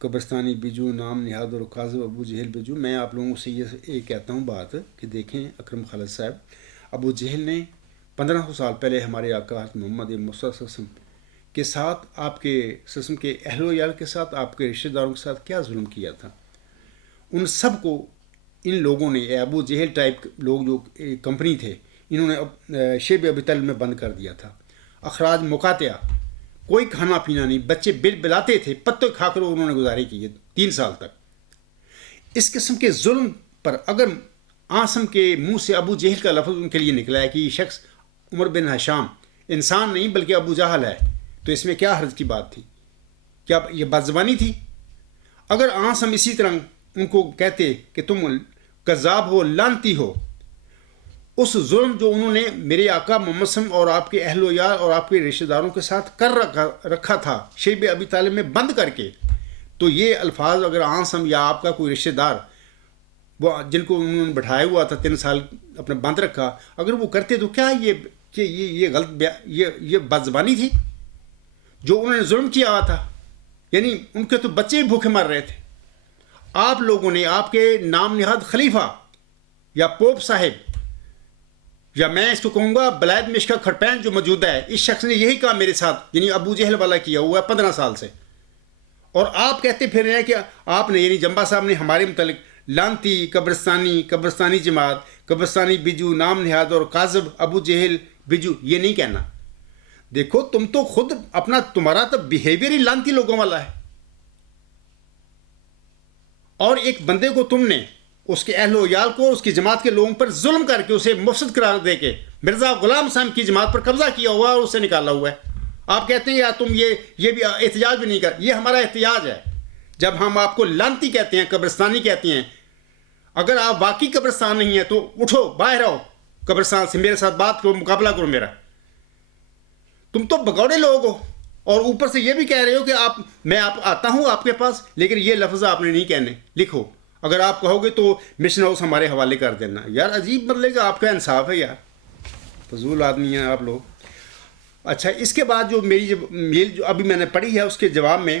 قبرستانی بجو، نام نہاد اور کاذب ابو جہل بجو. میں آپ لوگوں سے یہ کہتا ہوں بات کہ دیکھیں اکرم خالد صاحب، ابو جہل نے 1500 سال پہلے ہمارے آقا حضرت محمد مصطفیٰ صلی اللہ علیہ وسلم کے ساتھ، آپ کے سسم کے اہل و عیال کے ساتھ، آپ کے رشتہ داروں کے ساتھ کیا ظلم کیا تھا. ان سب کو ان لوگوں نے، ابو جہل ٹائپ لوگ جو کمپنی تھے، انہوں نے شیب ابی طالب میں بند کر دیا تھا. اخراج مقاطعہ، کوئی کھانا پینا نہیں، بچے بل بلاتے تھے، پتے کھا کر انہوں نے گزارے کیے 3 سال تک. اس قسم کے ظلم پر اگر عاصم کے منہ سے ابو جہل کا لفظ ان کے لیے نکلا ہے کہ یہ شخص عمر بن ہشام انسان نہیں بلکہ ابو جہل ہے، تو اس میں کیا حرج کی بات تھی؟ کیا یہ بد زبانی تھی؟ اگر عاصم اسی طرح ان کو کہتے کہ تم کذاب ہو، لانتی ہو، اس ظلم جو انہوں نے میرے آقا محمد صلی اللہ علیہ وسلم اور آپ کے اہل و عیال اور آپ کے رشتہ داروں کے ساتھ کر رکھا تھا شیب ابی طالب میں بند کر کے، تو یہ الفاظ اگر عاصم یا آپ کا کوئی رشتہ دار وہ جن کو انہوں نے بٹھایا ہوا تھا 3 سال اپنے بند رکھا، اگر وہ کرتے تو کیا یہ غلط یہ بد زبانی تھی جو انہوں نے ظلم کیا ہوا تھا؟ یعنی ان کے تو بچے بھوکے مر رہے تھے. آپ لوگوں نے، آپ کے نام نہاد خلیفہ یا پوپ صاحب، یا میں اس کو کہوں گا بلاد مشکا کھڑپین جو موجودہ ہے، اس شخص نے یہی کام میرے ساتھ یعنی ابو جہل والا کیا ہوا ہے 15 سال سے. اور آپ کہتے پھر رہے ہیں کہ آپ نے یعنی جنبہ صاحب نے ہمارے متعلق لانتی، قبرستانی جماعت، قبرستانی بجو، نام نہاد اور کاذب ابو جہل بجو یہ نہیں کہنا. دیکھو تم تو خود تمہارا تو بیہیویئر ہی لانتی لوگوں والا ہے. اور ایک بندے کو تم نے اس کے اہل و عیال کو، اس کی جماعت کے لوگوں پر ظلم کر کے اسے مفسد قرار دے کے مرزا غلام صاحب کی جماعت پر قبضہ کیا ہوا ہے اور اسے نکالا ہوا ہے. آپ کہتے ہیں یا تم یہ بھی احتجاج بھی نہیں کر. یہ ہمارا احتجاج ہے جب ہم آپ کو لانتی کہتے ہیں، قبرستانی کہتے ہیں. اگر آپ واقعی قبرستان نہیں ہیں تو اٹھو باہر آؤ قبرستان سے، میرے ساتھ بات کرو، مقابلہ کرو میرا. تم تو بگوڑے لوگ ہو اور اوپر سے یہ بھی کہہ رہے ہو کہ میں آتا ہوں آپ کے پاس، لیکن یہ لفظ آپ نے نہیں کہنے. لکھو اگر آپ کہو گے تو مشن ہاؤس ہمارے حوالے کر دینا. یار عجیب مطلب کہ آپ کا انصاف ہے یار، فضول آدمی ہیں آپ لوگ. اچھا اس کے بعد جو میری میل جو ابھی میں نے پڑھی ہے اس کے جواب میں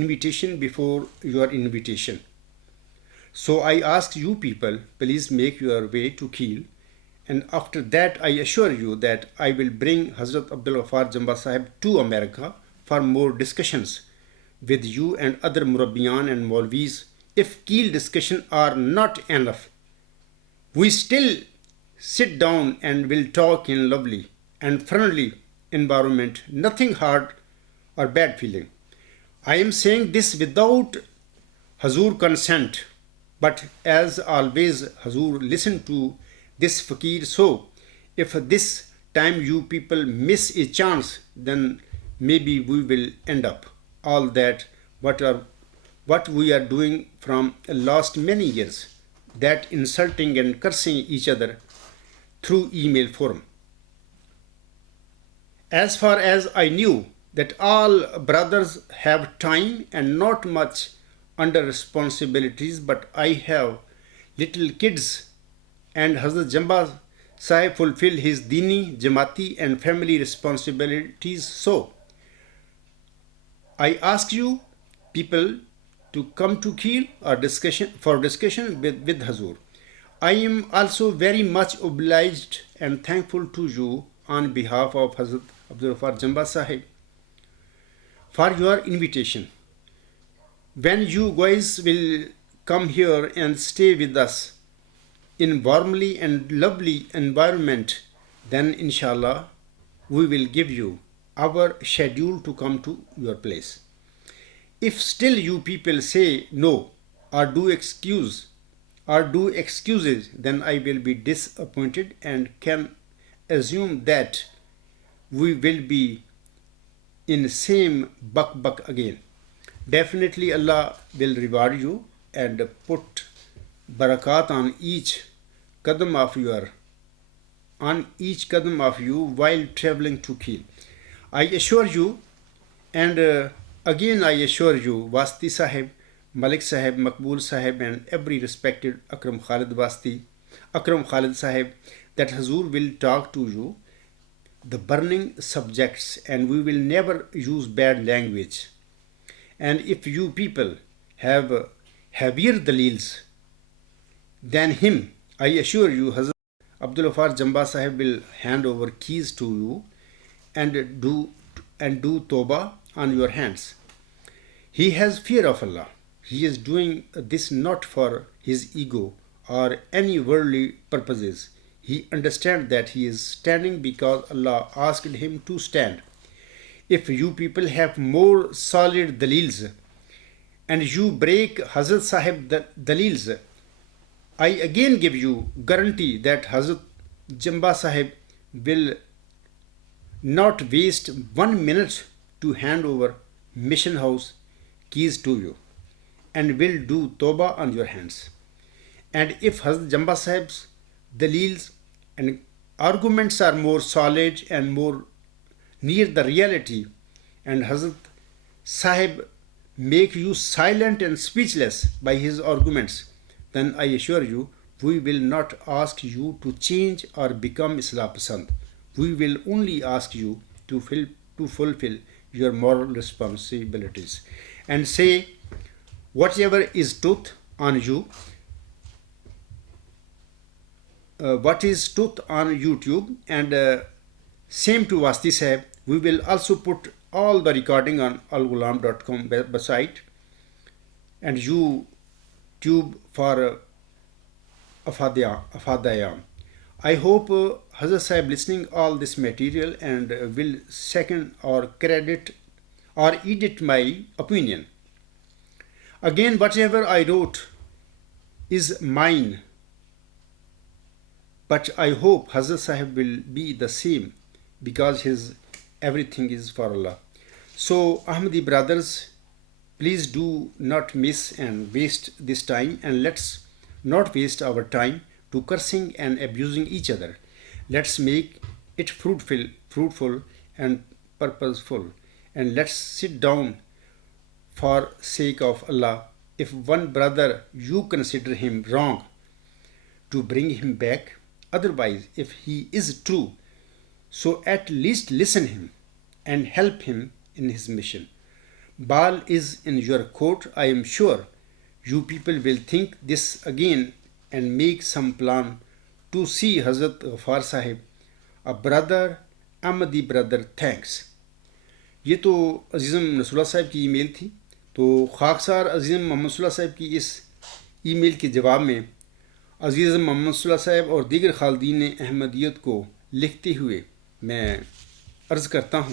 invitation before your invitation. So I ask you people, please make your way to Kheel, and after that I assure you that I will bring Hazrat Abdul Ghaffar Jamba Sahib to America for more discussions with you and other Murabbiyan and Maulvis. If Kheel discussion are not enough, we still sit down and will talk in lovely and friendly environment, nothing hard or bad feeling. I am saying this without Hazur consent, but as always, Hazur listen to this fakir. So, if this time you people miss a chance, then maybe we will end up all that what we are doing from last many years, that insulting and cursing each other through email forum. As far as I knew that all brothers have time and not much under responsibilities, but I have little kids, and Hazrat Jamba Sahib fulfill his dini, jamati and family responsibilities. So, I ask you people to come to Kheel or discussion with Hazur. I am also very much obliged and thankful to you on behalf of Hazrat Abdul Ghaffar Jamba Sahib for your invitation. When you guys will come here and stay with us in warmly and lovely environment, then inshallah we will give you our schedule to come to your place. If still you people say no or do excuses, then I will be disappointed and can assume that we will be in same buck again. Definitely Allah will reward you and put barakat on each qadam of you while traveling to Kheel. I assure you, and again I assure you, Wasti Sahib, Malik Sahib, Makbul Sahib, and every respected Akram Khalid Sahib, that Hazur will talk to you the burning subjects and we will never use bad language. And if you people have heavier dalils than him, I assure you Hazrat Abdul Ghaffar Jamba Sahib will hand over keys to you and do tawbah on your hands. He has fear of Allah. He is doing this not for his ego or any worldly purposes. He understands that he is standing because Allah asked him to stand. If you people have more solid dalils and you break Hazrat Sahib dalils, I again give you guarantee that Hazrat Jamba Sahib will not waste 1 minute to hand over mission house keys to you and will do tawbah on your hands. And if Hazrat Jamba Sahib's dalils and arguments are more solid and more near the reality, and Hazrat Sahib make you silent and speechless by his arguments, then I assure you we will not ask you to change or become Islam Pasand. We will only ask you to fulfill your moral responsibilities and say whatever is truth on you, what is truth on YouTube, and same to Wasti Sahib. We will also put all the recording on alghulam.com website and YouTube for Afadayam. I hope Hazrat Sahib listening all this material and will second or credit or edit my opinion. Again, whatever I wrote is mine, but I hope Hazrat Sahib will be the same because his everything is for Allah. So, Ahmadi brothers, please do not miss and waste this time, and let's not waste our time to cursing and abusing each other. Let's make it fruitful and purposeful, and let's sit down for sake of Allah. If one brother you consider him wrong, to bring him back. Otherwise, if he is true, so at least listen him and help him in his mission. Ball is in your court, I am sure. You people will think this again and make some plan to see Hazrat Ghaffar Sahib, a brother, Ahmadi brother, thanks. یہ تو عزیزم Nasrallah صاحب کی ای میل تھی. تو خاکسار عزیزم محمد صلی اللہ صاحب کی اس ای میل کے جواب میں عزیزم محمد صلی اللہ صاحب اور دیگر خالدین احمدیت کو لکھتے ہوئے میں عرض کرتا ہوں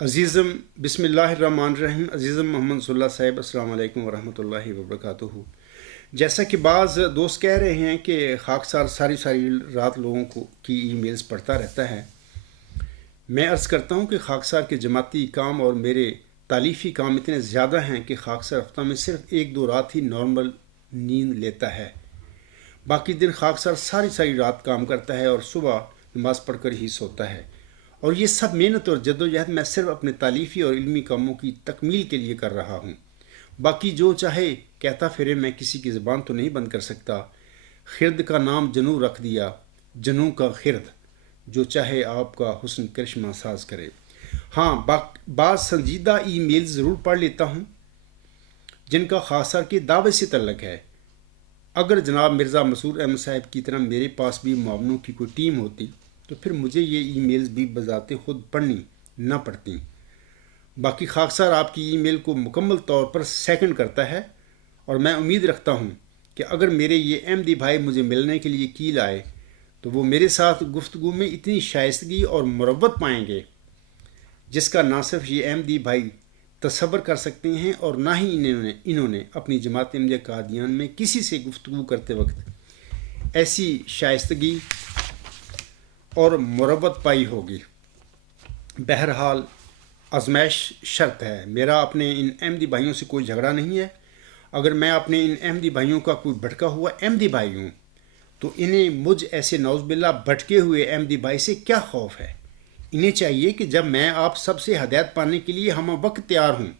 عزیزم بسم اللہ الرحمن الرحیم. عزیزم محمد صلی اللہ صاحب السلام علیکم ورحمۃ اللہ وبرکاتہ. جیسا کہ بعض دوست کہہ رہے ہیں کہ خاکسار ساری رات لوگوں کی ای میلز پڑھتا رہتا ہے، میں عرض کرتا ہوں کہ خاکسار کے جماعتی کام اور میرے تالیفی کام اتنے زیادہ ہیں کہ خاکسار ہفتہ میں صرف 1-2 رات ہی نارمل نیند لیتا ہے. باقی دن خاکسار ساری رات کام کرتا ہے اور صبح نماز پڑھ کر ہی سوتا ہے. اور یہ سب محنت اور جدوجہد میں صرف اپنے تالیفی اور علمی کاموں کی تکمیل کے لیے کر رہا ہوں. باقی جو چاہے کہتا پھرے، میں کسی کی زبان تو نہیں بند کر سکتا. خرد کا نام جنو رکھ دیا، جنو کا خرد، جو چاہے آپ کا حسن کرشمہ ساز کرے. ہاں، بعض سنجیدہ ای میل ضرور پڑھ لیتا ہوں جن کا خاصا کے دعوے سے تعلق ہے. اگر جناب مرزا مسرور احمد صاحب کی طرح میرے پاس بھی معاونوں کی کوئی ٹیم ہوتی تو پھر مجھے یہ ای میلز بھی بذات خود پڑھنی نہ پڑتی. باقی خاکسار آپ کی ای میل کو مکمل طور پر سیکنڈ کرتا ہے، اور میں امید رکھتا ہوں کہ اگر میرے یہ احمدی بھائی مجھے ملنے کے لیے کیل آئے تو وہ میرے ساتھ گفتگو میں اتنی شائستگی اور مروت پائیں گے جس کا نہ صرف یہ احمدی بھائی تصور کر سکتے ہیں، اور نہ ہی انہوں نے اپنی جماعت احمدیہ قادیان میں کسی سے گفتگو کرتے وقت ایسی شائستگی اور مروت پائی ہوگی. بہرحال آزمائش شرط ہے. میرا اپنے ان احمدی بھائیوں سے کوئی جھگڑا نہیں ہے. اگر میں اپنے ان احمدی بھائیوں کا کوئی بھٹکا ہوا احمدی بھائی ہوں تو انہیں مجھ ایسے نعوذ باللہ بھٹکے ہوئے احمدی بھائی سے کیا خوف ہے؟ انہیں چاہیے کہ جب میں آپ سب سے ہدایت پانے کے لیے ہم وقت تیار ہوں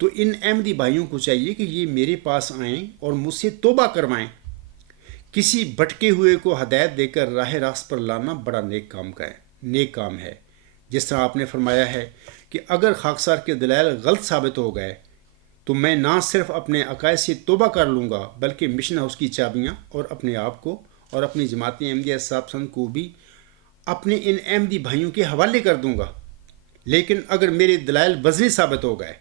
تو ان احمدی بھائیوں کو چاہیے کہ یہ میرے پاس آئیں اور مجھ سے توبہ کروائیں. کسی بھٹکے ہوئے کو ہدایت دے کر راہ راست پر لانا بڑا نیک کام ہے. جس طرح آپ نے فرمایا ہے کہ اگر خاکسار کے دلائل غلط ثابت ہو گئے تو میں نہ صرف اپنے عقائد سے توبہ کر لوں گا بلکہ مشن ہاؤس کی چابیاں اور اپنے آپ کو اور اپنی جماعت احمدیہ صاحب پسند کو بھی اپنے ان احمدی بھائیوں کے حوالے کر دوں گا. لیکن اگر میرے دلائل وزنی ثابت ہو گئے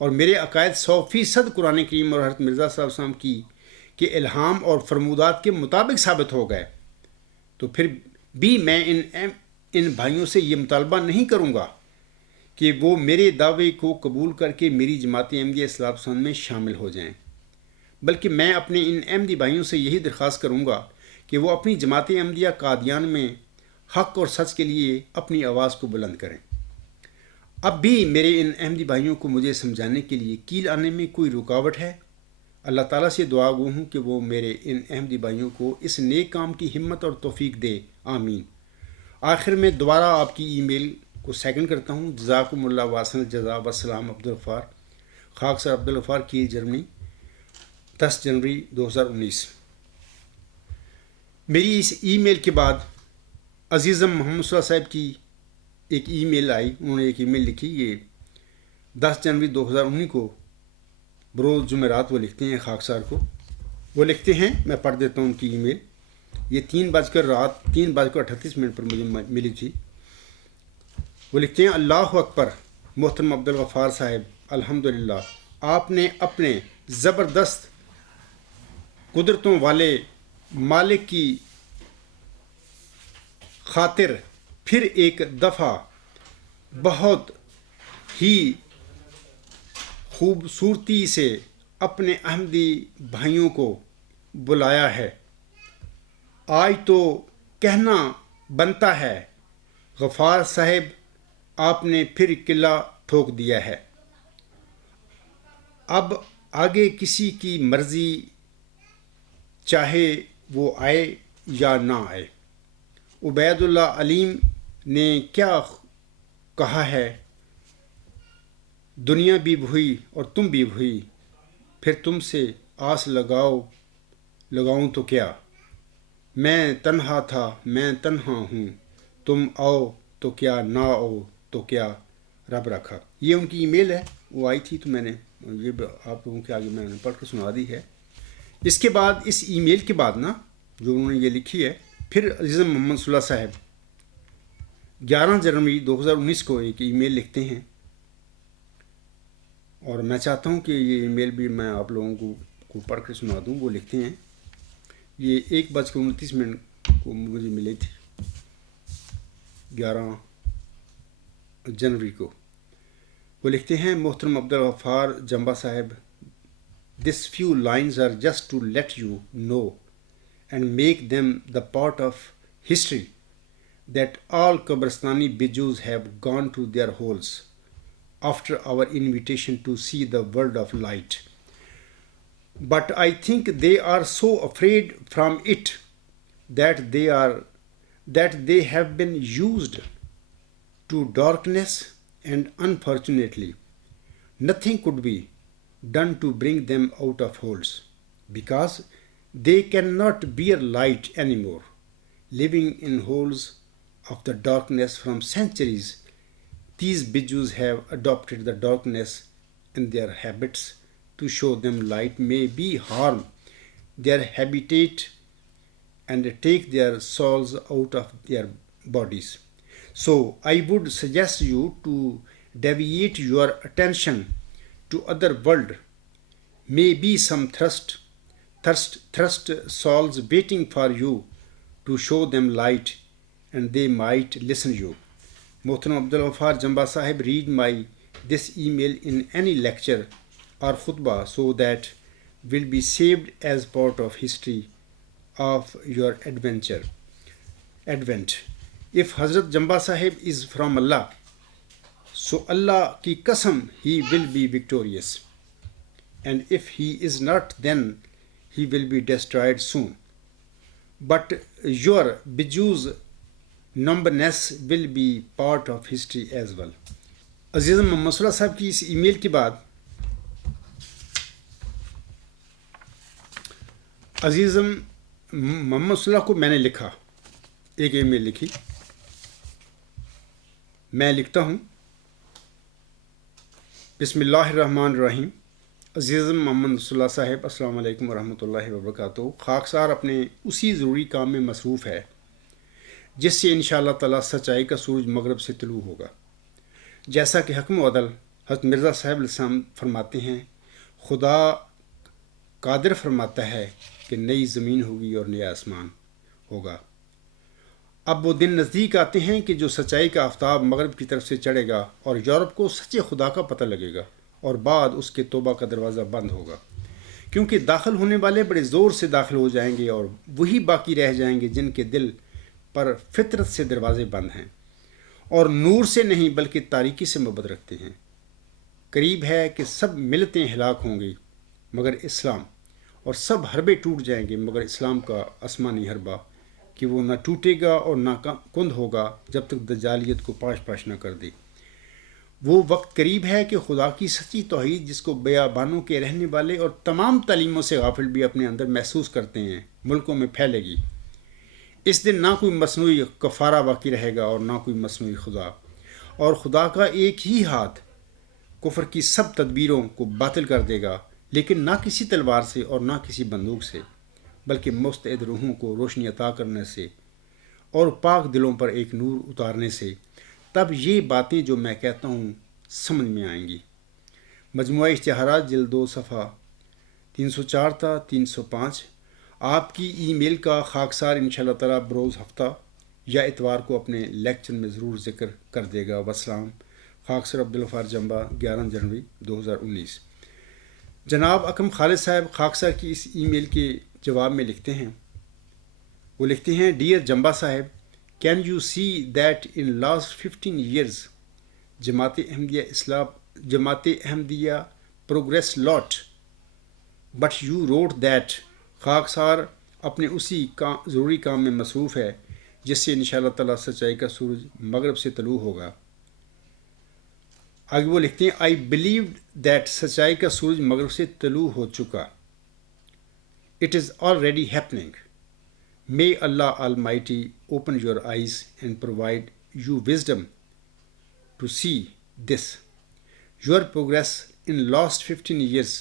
اور میرے عقائد 100% قرآن کریم اور حضرت مرزا صاحب وسلم کے الہام اور فرمودات کے مطابق ثابت ہو گئے تو پھر بھی میں ان بھائیوں سے یہ مطالبہ نہیں کروں گا کہ وہ میرے دعوے کو قبول کر کے میری جماعت احمدیہ اصلاح پسند میں شامل ہو جائیں، بلکہ میں اپنے ان احمدی بھائیوں سے یہی درخواست کروں گا کہ وہ اپنی جماعت احمدیہ قادیان میں حق اور سچ کے لیے اپنی آواز کو بلند کریں. اب بھی میرے ان احمدی بھائیوں کو مجھے سمجھانے کے لیے کیل آنے میں کوئی رکاوٹ ہے؟ اللہ تعالیٰ سے دعا گو ہوں کہ وہ میرے ان احمدی بھائیوں کو اس نیک کام کی ہمت اور توفیق دے، آمین. آخر میں دوبارہ آپ کی ای میل کو سیکنڈ کرتا ہوں. جزاکم اللہ واسن الجزا والسلام. عبدالغفار، خاکسار عبدالغفار کی جرمنی، 10 جنوری 2019. میری اس ای میل کے بعد عزیزم محمد صلی اللہ صاحب کی ایک ای میل آئی. انہوں نے ایک ای میل لکھی، یہ 10 جنوری 2019 کو بروز جمعرات وہ لکھتے ہیں خاکسار کو. وہ لکھتے ہیں، میں پڑھ دیتا ہوں ان کی ای میل. یہ 3:38 پر مجھے ملی تھی. وہ لکھتے ہیں، اللہ اکبر. محترم عبدالغفار صاحب، الحمدللہ آپ نے اپنے زبردست قدرتوں والے مالک کی خاطر پھر ایک دفعہ بہت ہی خوبصورتی سے اپنے احمدی بھائیوں کو بلایا ہے، آج تو کہنا بنتا ہے غفار صاحب آپ نے پھر قلعہ ٹھوک دیا ہے، اب آگے کسی کی مرضی، چاہے وہ آئے یا نہ آئے۔ عبید اللہ علیم نے کیا کہا ہے، دنیا بھی وہی اور تم بھی وہی، پھر تم سے آس لگاؤں تو کیا، میں تنہا تھا میں تنہا ہوں، تم آؤ تو کیا نہ آؤ تو کیا، رب رکھا۔ یہ ان کی ای میل ہے، وہ آئی تھی تو میں نے یہ آپ لوگوں کے آگے میں نے پڑھ کر سنا دی ہے۔ اس کے بعد اس ای میل کے بعد نا جو انہوں نے یہ لکھی ہے، پھر عزیز محمد صلی اللہ صاحب 11 جنوری 2019 کو ایک ای میل لکھتے ہیں، اور میں چاہتا ہوں کہ یہ ای میل بھی میں آپ لوگوں کو پڑھ کر سنا دوں۔ وہ لکھتے ہیں، یہ 1:29 کو مجھے ملے تھی 11 جنوری کو۔ وہ لکھتے ہیں، محترم عبدالغفار جمبا صاحب، These few lines are just to let you know and make them the part of history that all Qabrastani Bijus have gone to their holes after our invitation to see the world of light. But I think they are so afraid from it that they have been used to darkness, and unfortunately nothing could be done to bring them out of holes, because they cannot bear light anymore, living in holes of the darkness from centuries. These Bijus have adopted the darkness in their habits. To show them light may be harm their habitat and take their souls out of their bodies. So I would suggest you to deviate your attention to other world. Maybe some thirst souls waiting for you to show them light, and they might listen you. Mohtaram Abdul Ghaffar Jamba Sahib, read this email in any lecture or khutbah so that will be saved as part of history of your advent. If Hazrat Jamba Sahib is from Allah, so Allah ki qasam, he will be victorious. And if he is not, then he will be destroyed soon. But your Bijus numbness will be part of history as well. عزیزم محمد صلی اللہ صاحب کی اس ای میل کے بعد عزیزم محمد صلی اللہ کو میں نے لکھا، ایک ای میل لکھی، میں لکھتا ہوں، بسم اللہ الرحمن الرحیم۔ عزیزم محمد صلی اللہ صاحب، السلام علیکم ورحمۃ اللہ وبرکاتہ۔ خاکسار اپنے اسی ضروری کام میں مصروف ہے جس سے انشاءاللہ تعالیٰ سچائی کا سورج مغرب سے طلوع ہوگا، جیسا کہ حکم و عدل حضرت مرزا صاحب علیہ السلام فرماتے ہیں، خدا قادر فرماتا ہے کہ نئی زمین ہوگی اور نیا آسمان ہوگا۔ اب وہ دن نزدیک آتے ہیں کہ جو سچائی کا آفتاب مغرب کی طرف سے چڑھے گا اور یورپ کو سچے خدا کا پتہ لگے گا، اور بعد اس کے توبہ کا دروازہ بند ہوگا، کیونکہ داخل ہونے والے بڑے زور سے داخل ہو جائیں گے اور وہی باقی رہ جائیں گے جن کے دل پر فطرت سے دروازے بند ہیں اور نور سے نہیں بلکہ تاریکی سے محبت رکھتے ہیں۔ قریب ہے کہ سب ملتیں ہلاک ہوں گی مگر اسلام، اور سب حربے ٹوٹ جائیں گے مگر اسلام کا آسمانی حربہ، کہ وہ نہ ٹوٹے گا اور نہ کند ہوگا جب تک دجالیت کو پاش نہ کر دے۔ وہ وقت قریب ہے کہ خدا کی سچی توحید، جس کو بیابانوں کے رہنے والے اور تمام تعلیموں سے غافل بھی اپنے اندر محسوس کرتے ہیں، ملکوں میں پھیلے گی۔ اس دن نہ کوئی مصنوعی کفارہ باقی رہے گا اور نہ کوئی مصنوعی خدا، اور خدا کا ایک ہی ہاتھ کفر کی سب تدبیروں کو باطل کر دے گا، لیکن نہ کسی تلوار سے اور نہ کسی بندوق سے، بلکہ مستعد روحوں کو روشنی عطا کرنے سے اور پاک دلوں پر ایک نور اتارنے سے۔ تب یہ باتیں جو میں کہتا ہوں سمجھ میں آئیں گی۔ مجموعہ اشتہارات جلد 2 صفحہ 304 تا 305۔ آپ کی ای میل کا خاکسار انشاءاللہ تعالیٰ بروز ہفتہ یا اتوار کو اپنے لیکچر میں ضرور ذکر کر دے گا۔ وسلام، خاکسار عبدالغفار جمبا، 11 جنوری 2019۔ جناب اکرم خالد صاحب، خاکسار کی اس ای میل کے جواب میں لکھتے ہیں، وہ لکھتے ہیں، ڈیئر جمبا صاحب، can you see that in last 15 years Jamaat Ahmadiyya progress lot but you wrote that خاکسار اپنے اسی ضروری کام میں مصروف ہے جس سے انشاءاللہ تعالیٰ سچائی کا سورج مغرب سے طلوع ہوگا۔ آگے وہ لکھتے ہیں، آئی بلیو دیٹ سچائی کا سورج مغرب سے طلوع ہو چکا، it is already happening, may Allah almighty open your eyes and provide you wisdom to see this, your progress in last 15 years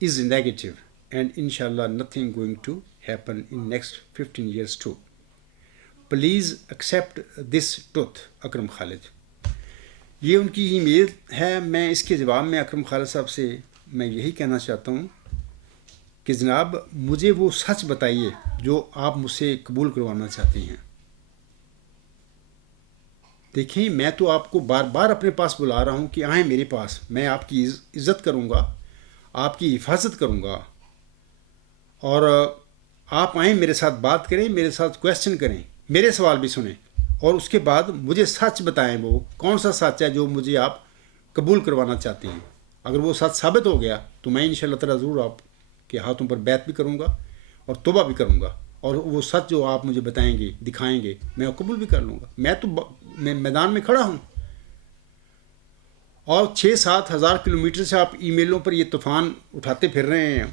is negative and inshallah nothing going to happen in next 15 years too. Please accept this truth. اکرم خالد، یہ ان کی ای میل ہے۔ میں اس کے جواب میں اکرم خالد صاحب سے میں یہی کہنا چاہتا ہوں کہ جناب مجھے وہ سچ بتائیے جو آپ مجھ سے قبول کروانا چاہتے ہیں۔ دیکھیں میں تو آپ کو بار بار اپنے پاس بلا رہا ہوں کہ آئیں میرے پاس، میں آپ کی عزت کروں گا، آپ کی حفاظت کروں گا، اور آپ آئیں میرے ساتھ بات کریں، میرے ساتھ کویسچن کریں، میرے سوال بھی سنیں، اور اس کے بعد مجھے سچ بتائیں وہ کون سا سچ ہے جو مجھے آپ قبول کروانا چاہتے ہیں۔ اگر وہ سچ ثابت ہو گیا تو میں انشاءاللہ تعالیٰ ضرور آپ کے ہاتھوں پر بیعت بھی کروں گا اور توبہ بھی کروں گا، اور وہ سچ جو آپ مجھے بتائیں گے دکھائیں گے میں قبول بھی کر لوں گا۔ میں تو میدان میں کھڑا ہوں، اور 6-7 ہزار کلومیٹر سے آپ ای میلوں پر یہ طوفان اٹھاتے پھر رہے ہیں،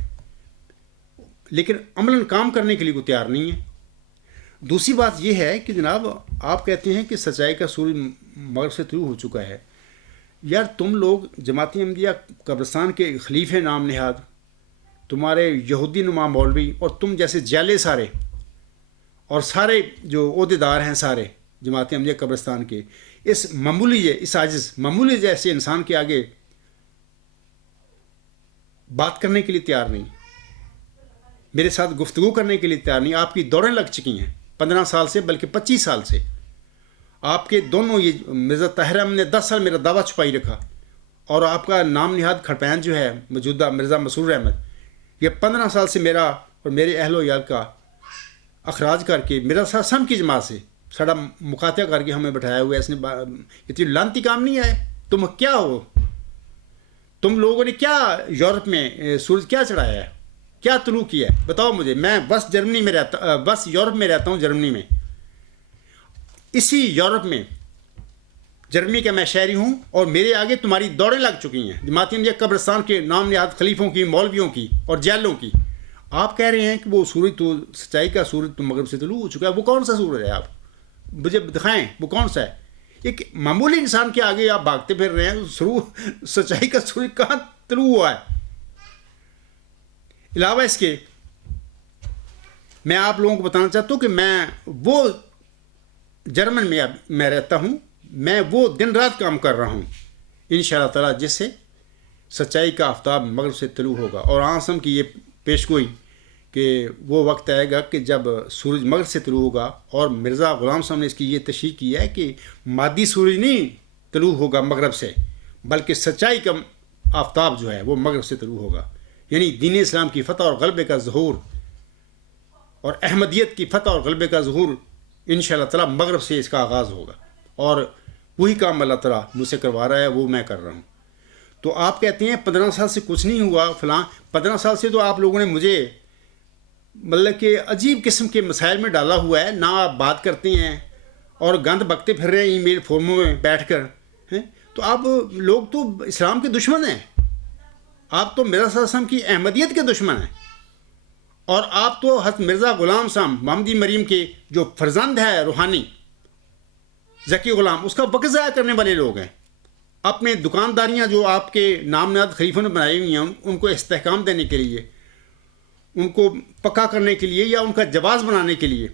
لیکن عملاً کام کرنے کے لیے کوئی تیار نہیں ہے۔ دوسری بات یہ ہے کہ جناب آپ کہتے ہیں کہ سچائی کا سورج مغرب سے طلوع ہو چکا ہے۔ یار تم لوگ جماعت احمدیہ قبرستان کے خلیفے نام نہاد، تمہارے یہودی نما مولوی اور تم جیسے جیلے سارے، اور سارے جو عہدیدار ہیں سارے جماعت احمدیہ قبرستان کے، اس عاجز معمولی جیسے انسان کے آگے بات کرنے کے لیے تیار نہیں، میرے ساتھ گفتگو کرنے کے لیے تیار نہیں۔ آپ کی دوڑیں لگ چکی ہیں 15 سال سے، بلکہ 25 سال سے۔ آپ کے دونوں یہ مرزا طاہر احمد نے 10 سال میرا دعویٰ چھپائی رکھا، اور آپ کا نام نہاد کھڑپین جو ہے موجودہ مرزا مسرور احمد، یہ 15 سال سے میرا اور میرے اہل و عیال کا اخراج کر کے میرا ساتھ سم کی جماعت سے سڑا مقاطع کر کے ہمیں بٹھایا ہوا ہے۔ اس نے اتنی لانتی کام نہیں آئے۔ تم کیا ہو؟ تم لوگوں نے کیا یورپ میں سورج کیا چڑھایا ہے، کیا طلوع کیا ہے؟ بتاؤ مجھے۔ میں بس یورپ میں رہتا ہوں، جرمنی میں، اسی یورپ میں جرمنی کا میں شہری ہوں، اور میرے آگے تمہاری دوڑیں لگ چکی ہیں جماعت احمدیہ قبرستان کے نام نہاد خلیفوں کی، مولویوں کی اور جیلوں کی۔ آپ کہہ رہے ہیں کہ وہ سورج تو سچائی کا سورج تو مغرب سے طلوع ہو چکا ہے۔ وہ کون سا سورج ہے؟ آپ مجھے دکھائیں وہ کون سا ہے۔ ایک معمولی انسان کے آگے آپ بھاگتے پھر رہے ہیں، سچائی کا سورج کہاں طلوع ہوا ہے؟ علاوہ اس کے میں آپ لوگوں کو بتانا چاہتا ہوں کہ میں وہ جرمن میں رہتا ہوں، میں وہ دن رات کام کر رہا ہوں انشاءاللہ تعالیٰ، جس سے سچائی کا آفتاب مغرب سے طلوع ہوگا۔ اور آسم کی یہ پیشگوئی کہ وہ وقت آئے گا کہ جب سورج مغرب سے طلوع ہوگا، اور مرزا غلام صاحب نے اس کی یہ تشریح کی ہے کہ مادی سورج نہیں طلوع ہوگا مغرب سے، بلکہ سچائی کا آفتاب جو ہے وہ مغرب سے طلوع ہوگا، یعنی دین اسلام کی فتح اور غلبے کا ظہور، اور احمدیت کی فتح اور غلبے کا ظہور انشاءاللہ تعالیٰ مغرب سے اس کا آغاز ہوگا، اور وہی کام اللہ تعالیٰ مجھ سے کروا رہا ہے، وہ میں کر رہا ہوں۔ تو آپ کہتے ہیں 15 سال سے کچھ نہیں ہوا فلاں، 15 سال سے تو آپ لوگوں نے مجھے مطلب کہ عجیب قسم کے مسائل میں ڈالا ہوا ہے، نہ آپ بات کرتے ہیں اور گند بکتے پھر رہے ہیں ای میل فورموں میں بیٹھ کر ہیں۔ تو آپ لوگ تو اسلام کے دشمن ہیں، آپ تو مرزا صلی اللہ علیہ وسلم کی احمدیت کے دشمن ہیں، اور آپ تو حضرت مرزا غلام صاحب محمدی مریم کے جو فرزند ہے روحانی ذکی غلام، اس کا وقت ضائع کرنے والے لوگ ہیں۔ اپنے دکانداریاں جو آپ کے نام نہاد خلیفوں نے بنائی ہوئی ہیں، ان کو استحکام دینے کے لیے، ان کو پکا کرنے کے لیے، یا ان کا جواز بنانے کے لیے،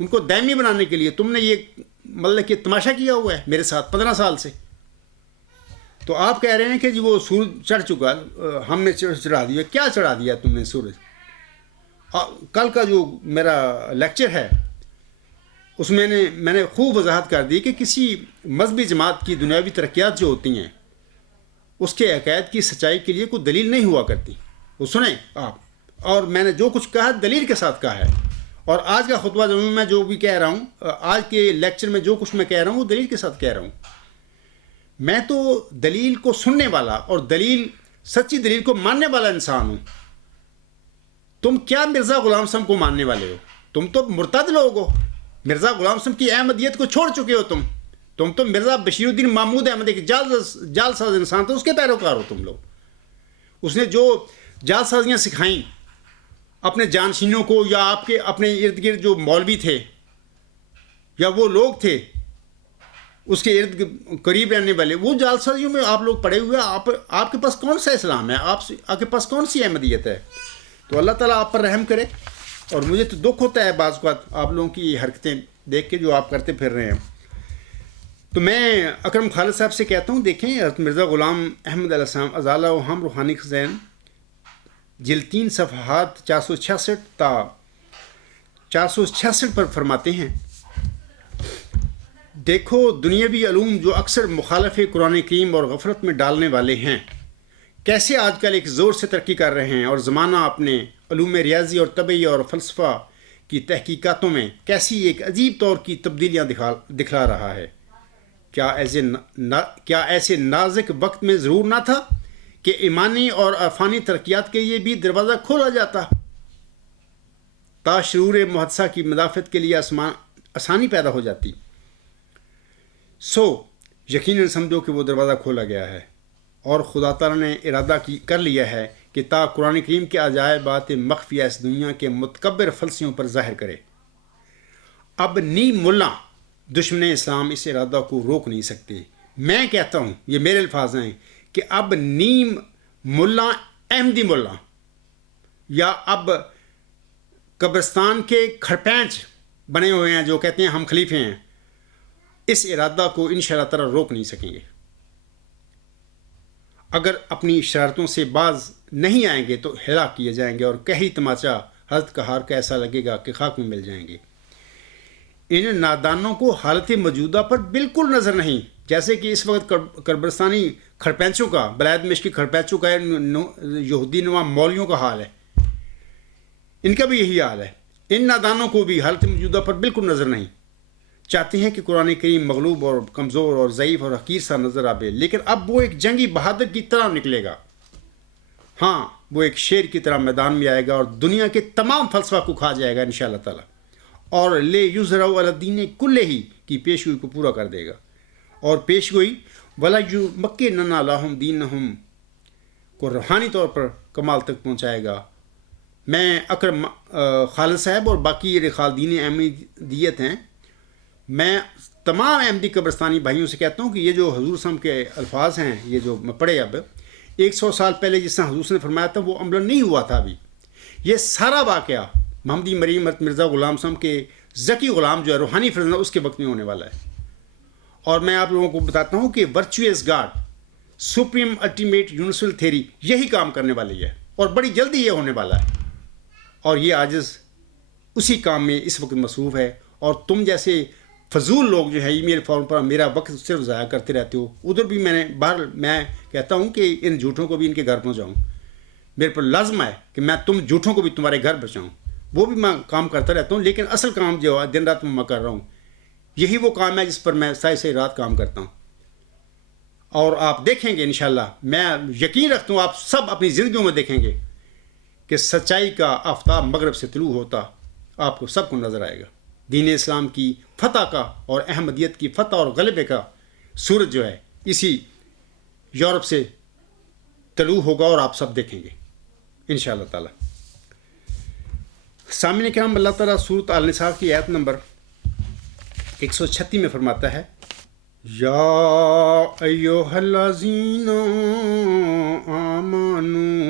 ان کو دائمی بنانے کے لیے تم نے یہ مطلب کہ تماشا کیا ہوا ہے میرے ساتھ 15 سال سے۔ تو آپ کہہ رہے ہیں کہ جی وہ سورج چڑھ چکا، ہم نے چڑھا دیا۔ کیا چڑھا دیا تم نے سورج؟ کل کا جو میرا لیکچر ہے اس میں نے خوب وضاحت کر دی کہ کسی مذہبی جماعت کی دنیاوی ترقیات جو ہوتی ہیں اس کے عقائد کی سچائی کے لیے کوئی دلیل نہیں ہوا کرتی۔ وہ سنیں آپ، اور میں نے جو کچھ کہا دلیل کے ساتھ کہا ہے. اور آج کا خطبہ جمعہ میں جو بھی کہہ رہا ہوں, آج کے لیکچر میں جو کچھ میں کہہ رہا ہوں وہ دلیل کے ساتھ کہہ رہا ہوں. میں تو دلیل کو سننے والا اور سچی دلیل کو ماننے والا انسان ہوں. تم کیا مرزا غلام سم کو ماننے والے ہو؟ تم تو مرتد لوگ ہو. مرزا غلام سم کی احمدیت کو چھوڑ چکے ہو تم تو مرزا بشیر الدین محمود احمد ایک جال ساز انسان تھا, اس کے پیروکار ہو تم لوگ. اس نے جو جال سازیاں سکھائیں اپنے جانشینوں کو, یا آپ کے اپنے ارد گرد جو مولوی تھے یا وہ لوگ تھے اس کے ارد قریب رہنے والے, وہ جال سازیوں میں آپ لوگ پڑے ہوئے. آپ کے پاس کون سا اسلام ہے؟ آپ کے پاس کون سی احمدیت ہے؟ تو اللہ تعالیٰ آپ پر رحم کرے. اور مجھے تو دکھ ہوتا ہے بعض اوقات آپ لوگوں کی حرکتیں دیکھ کے جو آپ کرتے پھر رہے ہیں. تو میں اکرم خالد صاحب سے کہتا ہوں, دیکھیں حضرت مرزا غلام احمد علیہ السلام ازالہ و ہم روحانی خزین جلد 3 صفحات 466 تا 466 پر فرماتے ہیں, دیکھو دنیاوی علوم جو اکثر مخالف قرآن کریم اور غفلت میں ڈالنے والے ہیں کیسے آج کل ایک زور سے ترقی کر رہے ہیں, اور زمانہ اپنے علوم ریاضی اور طبعی اور فلسفہ کی تحقیقاتوں میں کیسی ایک عجیب طور کی تبدیلیاں دکھلا رہا ہے. کیا ایسے نازک وقت میں ضرور نہ تھا کہ ایمانی اور عرفانی ترقیات کے لیے بھی دروازہ کھولا جاتا تا شرور محدثہ کی مدافعت کے لیے آسانی پیدا ہو جاتی. یقیناً سمجھو کہ وہ دروازہ کھولا گیا ہے اور خدا تعالیٰ نے ارادہ کر لیا ہے کہ تا قرآن کریم کے عجائبات مخفیہ اس دنیا کے متکبر فلسفیوں پر ظاہر کرے. اب نیم ملا دشمن اسلام اس ارادہ کو روک نہیں سکتے. میں کہتا ہوں, یہ میرے الفاظ ہیں, کہ اب نیم ملا احمدی ملا یا اب قبرستان کے کھڑپینچ بنے ہوئے ہیں جو کہتے ہیں ہم خلیفے ہیں, اس ارادہ کو انشاءاللہ تعالی روک نہیں سکیں گے. اگر اپنی شرارتوں سے باز نہیں آئیں گے تو ہلاک کیے جائیں گے, اور کہیں تماچا حضرت کا ہار کا ایسا لگے گا کہ خاک میں مل جائیں گے. ان نادانوں کو حالت موجودہ پر بالکل نظر نہیں, جیسے کہ اس وقت قبرستانی کھڑپینچوں کا, بلاد مشکی کھڑپینچوں کا, یہودی نما مولیوں کا حال ہے. ان کا بھی یہی حال ہے. ان نادانوں کو بھی حالت موجودہ پر بالکل نظر نہیں. چاہتے ہیں کہ قرآن کریم مغلوب اور کمزور اور ضعیف اور حقیر سا نظر آئے, لیکن اب وہ ایک جنگی بہادر کی طرح نکلے گا. ہاں, وہ ایک شیر کی طرح میدان میں آئے گا اور دنیا کے تمام فلسفہ کو کھا جائے گا انشاءاللہ تعالی, اور لے یظہروا علی الدین کلہ کی پیشگوئی کو پورا کر دے گا. اور پیشگوئی ولا یمکنن لہم دینہم کو روحانی طور پر کمال تک پہنچائے گا. میں اکرم خالد صاحب اور باقی خالدین احمدیت ہیں, میں تمام احمدی قبرستانی بھائیوں سے کہتا ہوں کہ یہ جو حضور صلی اللہ علیہ وسلم کے الفاظ ہیں, یہ جو میں پڑھے, اب 100 سال پہلے جس طرح حضور نے فرمایا تھا وہ عمل نہیں ہوا تھا. ابھی یہ سارا واقعہ محمدی مریم مرزا غلام صاحب کے ذکی غلام جو ہے روحانی فرزند اس کے وقت میں ہونے والا ہے. اور میں آپ لوگوں کو بتاتا ہوں کہ virtuous God supreme ultimate universal theory یہی کام کرنے والی ہے, اور بڑی جلدی یہ ہونے والا ہے. اور یہ عاجز اسی کام میں اس وقت مصروف ہے, اور تم جیسے فضول لوگ جو ہے ای میل فارم پر میرا وقت صرف ضائع کرتے رہتے ہو. ادھر بھی میں کہتا ہوں کہ ان جھوٹوں کو بھی ان کے گھر پہنچاؤں. میرے پر لازم ہے کہ میں تم جھوٹوں کو بھی تمہارے گھر پہنچاؤں. وہ بھی میں کام کرتا رہتا ہوں, لیکن اصل کام جو ہے دن رات میں کر رہا ہوں, یہی وہ کام ہے جس پر میں ساری رات کام کرتا ہوں. اور آپ دیکھیں گے انشاءاللہ, میں یقین رکھتا ہوں آپ سب اپنی زندگیوں میں دیکھیں گے کہ سچائی کا آفتاب مغرب سے طلوع ہوتا آپ کو سب کو نظر آئے گا. دین اسلام کی فتح کا اور احمدیت کی فتح اور غلبے کا سورج جو ہے اسی یورپ سے طلوع ہوگا, اور آپ سب دیکھیں گے انشاءاللہ تعالی. سامعین کرام, اللہ تعالیٰ سورۃ النساء کی آیت نمبر 136 میں فرماتا ہے, یا ایھا الذین آمنوا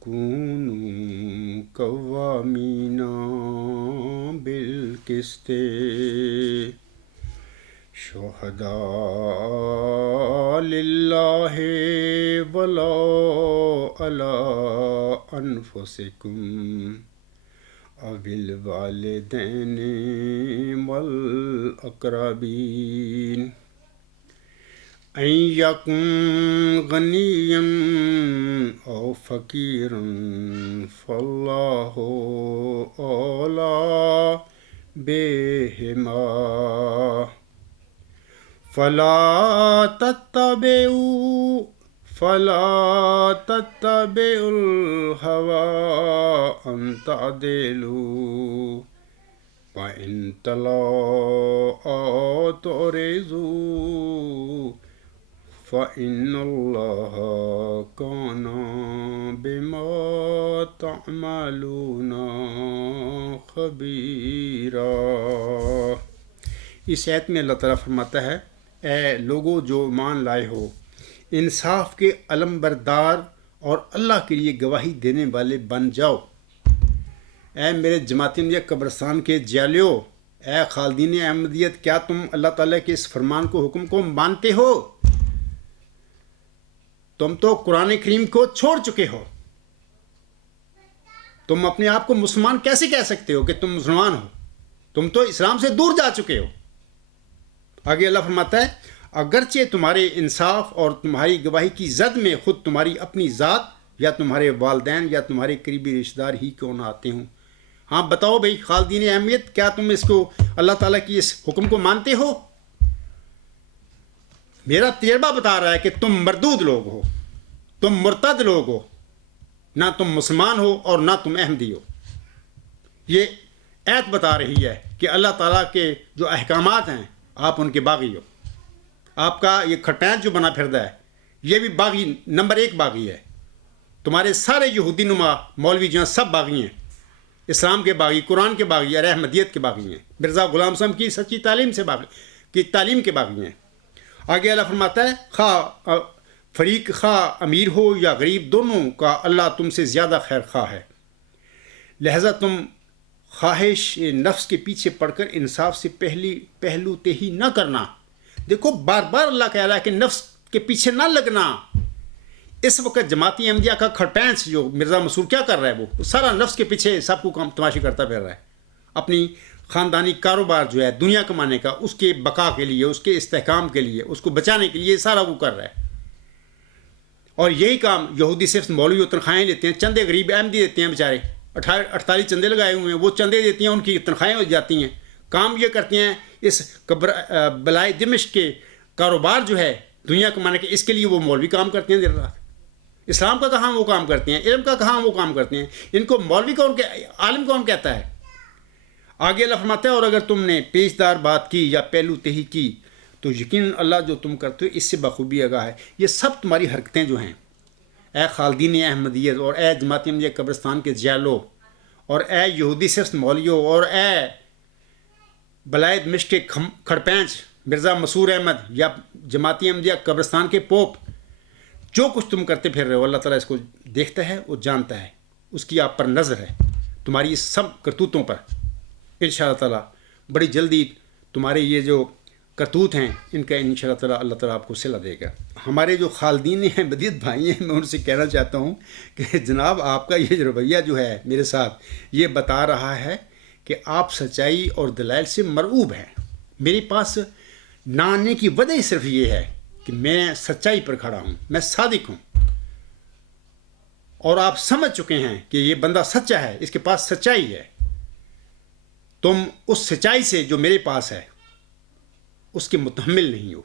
کونوا قوامین بالقسط شہداء للہ ولا علی انفسکم او الوالدین والاقربین. أن يكن غنيا أو فقيرا فالله أولى بهما فلا تتبعوا الهوى أن تعدلوا وإن تلوا تعرضوا فإن الله كان بما تعملون خبيرا۔ اس آیت میں اللہ تعالیٰ فرماتا ہے اے لوگو جو ایمان لائے ہو، انصاف کے علم بردار اور اللہ کے لیے گواہی دینے والے بن جاؤ۔ اے میرے جماعتی احمدیہ قبرستان کے جالیو، اے خالدین احمدیت، کیا تم اللہ تعالیٰ کے اس فرمان کو، حکم کو مانتے ہو؟ تم تو قرآن کریم کو چھوڑ چکے ہو، تم اپنے آپ کو مسلمان کیسے کہہ سکتے ہو کہ تم مسلمان ہو؟ تم تو اسلام سے دور جا چکے ہو۔ آگے اللہ فرماتا ہے اگرچہ تمہارے انصاف اور تمہاری گواہی کی زد میں خود تمہاری اپنی ذات یا تمہارے والدین یا تمہارے قریبی رشتہ دار ہی کیوں نہ آتے ہوں۔ ہاں بتاؤ بھائی خالدین اہمیت، کیا تم اس کو اللہ تعالیٰ کی اس حکم کو مانتے ہو؟ میرا تجربہ بتا رہا ہے کہ تم مردود لوگ ہو، تم مرتد لوگ ہو، نہ تم مسلمان ہو اور نہ تم احمدی ہو۔ یہ آیت بتا رہی ہے کہ اللہ تعالیٰ کے جو احکامات ہیں آپ ان کے باغی ہو۔ آپ کا یہ کھٹپینچ جو بنا پھردا ہے یہ بھی باغی، نمبر 1 باغی ہے۔ تمہارے سارے یہودی نما مولوی جو ہیں سب باغی ہیں، اسلام کے باغی، قرآن کے باغی اور احمدیت کے باغی ہیں، مرزا غلام صاحب کی سچی تعلیم سے تعلیم کے باغی ہیں۔ آگے اللہ فرماتا ہے خواہ فریق خواہ امیر ہو یا غریب، دونوں کا اللہ تم سے زیادہ خیر خواہ ہے، لہذا تم خواہش نفس کے پیچھے پڑ کر انصاف سے پہلو تہی نہ کرنا۔ دیکھو بار بار اللہ کہہ رہا ہے کہ نفس کے پیچھے نہ لگنا۔ اس وقت جماعتی احمدیہ کا کھڑپینچ جو مرزا مسرور کیا کر رہا ہے، وہ سارا نفس کے پیچھے سب کو تماشی کرتا پھر رہا ہے، اپنی خاندانی کاروبار جو ہے دنیا کمانے کا، اس کے بقا کے لیے، اس کے استحکام کے لیے، اس کو بچانے کے لیے سارا وہ کر رہا ہے۔ اور یہی کام یہودی صرف مولوی تنخواہیں لیتے ہیں، چندے غریب احمدی دیتے ہیں بیچارے، 48 چندے لگائے ہوئے ہیں، وہ چندے دیتی ہیں، ان کی تنخواہیں ہو جاتی ہیں۔ کام یہ کرتے ہیں اس بلائے دمشق کے کاروبار جو ہے دنیا کمانے کے، اس کے لیے وہ مولوی کام کرتے ہیں دیر رات۔ اسلام کا کہاں وہ کام کرتے ہیں، علم کا کہاں وہ کام کرتے ہیں، ان کو مولوی کون، عالم کون کہتا ہے؟ آگے اللہ فرماتا ہے اور اگر تم نے پیچدار بات کی یا پہلو تہی کی تو یقیناً اللہ جو تم کرتے ہو اس سے بخوبی آگاہ ہے۔ یہ سب تمہاری حرکتیں جو ہیں، اے خالدین احمدیت اور اے جماعتی احمدیہ قبرستان کے جیلو اور اے یہودی صرف مولیو اور اے بلائے دمشق کے کھڑپینچ مرزا مسرور احمد یا جماعتی احمدیہ قبرستان کے پوپ، جو کچھ تم کرتے پھر رہے ہو اللہ تعالیٰ اس کو دیکھتا ہے، وہ جانتا ہے، اس کی آپ پر نظر ہے، تمہاری سب کرتوتوں پر۔ انشاءاللہ تعالیٰ بڑی جلدی تمہارے یہ جو کرتوت ہیں ان کا انشاءاللہ تعالیٰ اللہ تعالیٰ آپ کو صلہ دے گا۔ ہمارے جو خالدین احمدیت بھائی ہیں، میں ان سے کہنا چاہتا ہوں کہ جناب آپ کا یہ رویہ جو ہے میرے ساتھ، یہ بتا رہا ہے کہ آپ سچائی اور دلائل سے مرعوب ہیں۔ میرے پاس نہ آنے کی وجہ صرف یہ ہے کہ میں سچائی پر کھڑا ہوں، میں صادق ہوں، اور آپ سمجھ چکے ہیں کہ یہ بندہ سچا ہے، اس کے پاس سچائی ہے۔ تم اس سچائی سے جو میرے پاس ہے اس کے متحمل نہیں ہو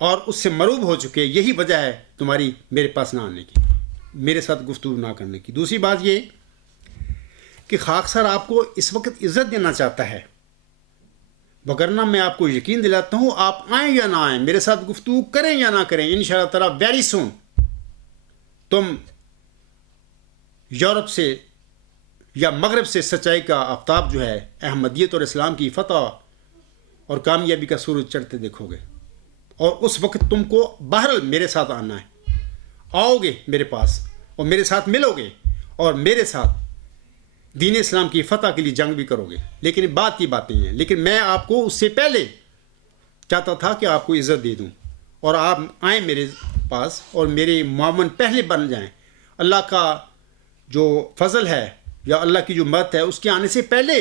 اور اس سے مرعوب ہو چکے، یہی وجہ ہے تمہاری میرے پاس نہ آنے کی، میرے ساتھ گفتگو نہ کرنے کی۔ دوسری بات یہ کہ خاکسار آپ کو اس وقت عزت دینا چاہتا ہے، وگرنہ میں آپ کو یقین دلاتا ہوں آپ آئیں یا نہ آئیں، میرے ساتھ گفتگو کریں یا نہ کریں، انشاءاللہ تعالیٰ ویری سون تم یورپ سے یا مغرب سے سچائی کا آفتاب جو ہے احمدیت اور اسلام کی فتح اور کامیابی کا سورج چڑھتے دیکھو گے، اور اس وقت تم کو بہرحال میرے ساتھ آنا ہے، آؤ گے میرے پاس اور میرے ساتھ ملو گے اور میرے ساتھ دین اسلام کی فتح کے لیے جنگ بھی کرو گے۔ لیکن بات کی باتیں ہیں، لیکن میں آپ کو اس سے پہلے چاہتا تھا کہ آپ کو عزت دے دوں اور آپ آئیں میرے پاس اور میرے معاون پہلے بن جائیں۔ اللہ کا جو فضل ہے یا اللہ کی جو مدد ہے اس کے آنے سے پہلے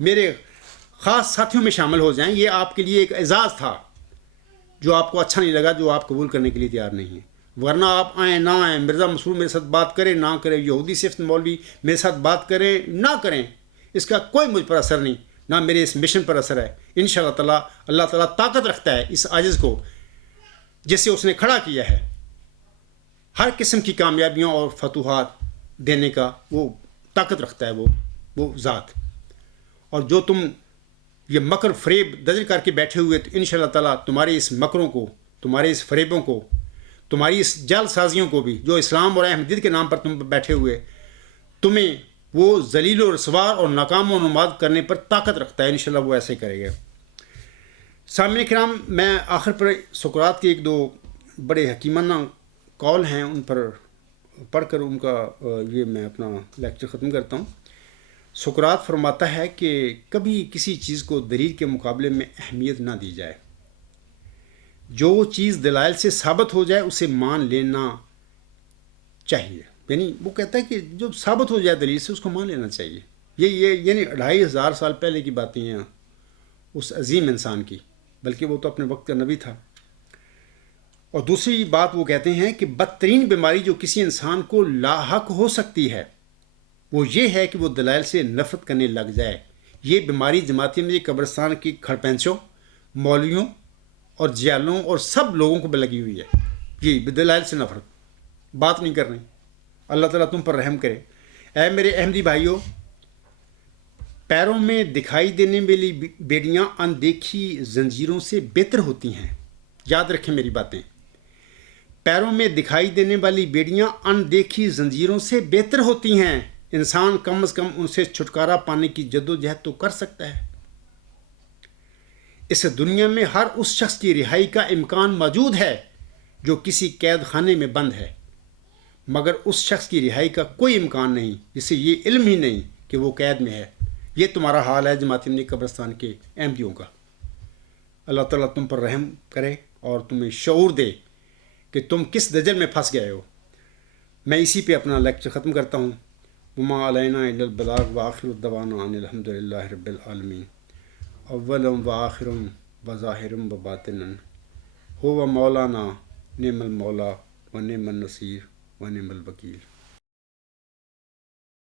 میرے خاص ساتھیوں میں شامل ہو جائیں، یہ آپ کے لیے ایک اعزاز تھا جو آپ کو اچھا نہیں لگا، جو آپ قبول کرنے کے لیے تیار نہیں ہیں. ورنہ آپ آئیں نہ آئیں، مرزا مسرور میرے ساتھ بات کریں نہ کریں، یہودی صفت مولوی میرے ساتھ بات کریں نہ کریں، اس کا کوئی مجھ پر اثر نہیں، نہ میرے اس مشن پر اثر ہے. انشاءاللہ تعالیٰ اللہ تعالیٰ طاقت رکھتا ہے اس عاجز کو جسے اس نے کھڑا کیا ہے، ہر قسم کی کامیابیوں اور فتوحات دینے کا وہ طاقت رکھتا ہے وہ ذات. اور جو تم یہ مکر فریب دجل کر کے بیٹھے ہوئے، تو انشاءاللہ تعالیٰ تمہارے اس مکروں کو، تمہارے اس فریبوں کو، تمہاری اس جال سازیوں کو بھی، جو اسلام اور احمدیت کے نام پر تم بیٹھے ہوئے، تمہیں وہ ذلیل و رسوا اور ناکام و نماد کرنے پر طاقت رکھتا ہے. انشاءاللہ وہ ایسے ہی کرے گا. سامعین کرام، میں آخر پر سقراط کے ایک دو بڑے حکیمانہ قول ہیں، ان پر پڑھ کر ان کا یہ میں اپنا لیکچر ختم کرتا ہوں. سقراط فرماتا ہے کہ کبھی کسی چیز کو دلیل کے مقابلے میں اہمیت نہ دی جائے. جو چیز دلائل سے ثابت ہو جائے اسے مان لینا چاہیے. یعنی وہ کہتا ہے کہ جو ثابت ہو جائے دلیل سے اس کو مان لینا چاہیے. یہ یعنی 2500 سال پہلے کی باتیں ہیں اس عظیم انسان کی، بلکہ وہ تو اپنے وقت کا نبی تھا. اور دوسری بات وہ کہتے ہیں کہ بدترین بیماری جو کسی انسان کو لاحق ہو سکتی ہے وہ یہ ہے کہ وہ دلائل سے نفرت کرنے لگ جائے. یہ بیماری جماعتی میں قبرستان کی کھڑپینچوں، مولویوں اور جیالوں اور سب لوگوں کو لگی ہوئی ہے. یہ دلائل سے نفرت، بات نہیں کرنی. اللہ تعالیٰ تم پر رحم کرے. اے میرے احمدی بھائیوں، پیروں میں دکھائی دینے والی بیڑیاں اندیکھی زنجیروں سے بہتر ہوتی ہیں. یاد رکھیں میری باتیں. پیروں میں دکھائی دینے والی بیڑیاں اندیکھی زنجیروں سے بہتر ہوتی ہیں. انسان کم از کم ان سے چھٹکارا پانے کی جدوجہد تو کر سکتا ہے. اس دنیا میں ہر اس شخص کی رہائی کا امکان موجود ہے جو کسی قید خانے میں بند ہے، مگر اس شخص کی رہائی کا کوئی امکان نہیں جسے یہ علم ہی نہیں کہ وہ قید میں ہے. یہ تمہارا حال ہے جماعت احمدیہ قبرستان کے احمدیوں کا. اللہ تعالیٰ تم پر رحم کرے اور تمہیں شعور دے کہ تم کس دجل میں پھنس گئے ہو. میں اسی پہ اپنا لیکچر ختم کرتا ہوں. وما علینا الا البلاغ وآخر دعوانا ان الحمد للہ رب العالمین. اولم وآخرم وظاہرم وباطنن هو مولانا نعم المولا ونعم النصیر ونعم الوکیل.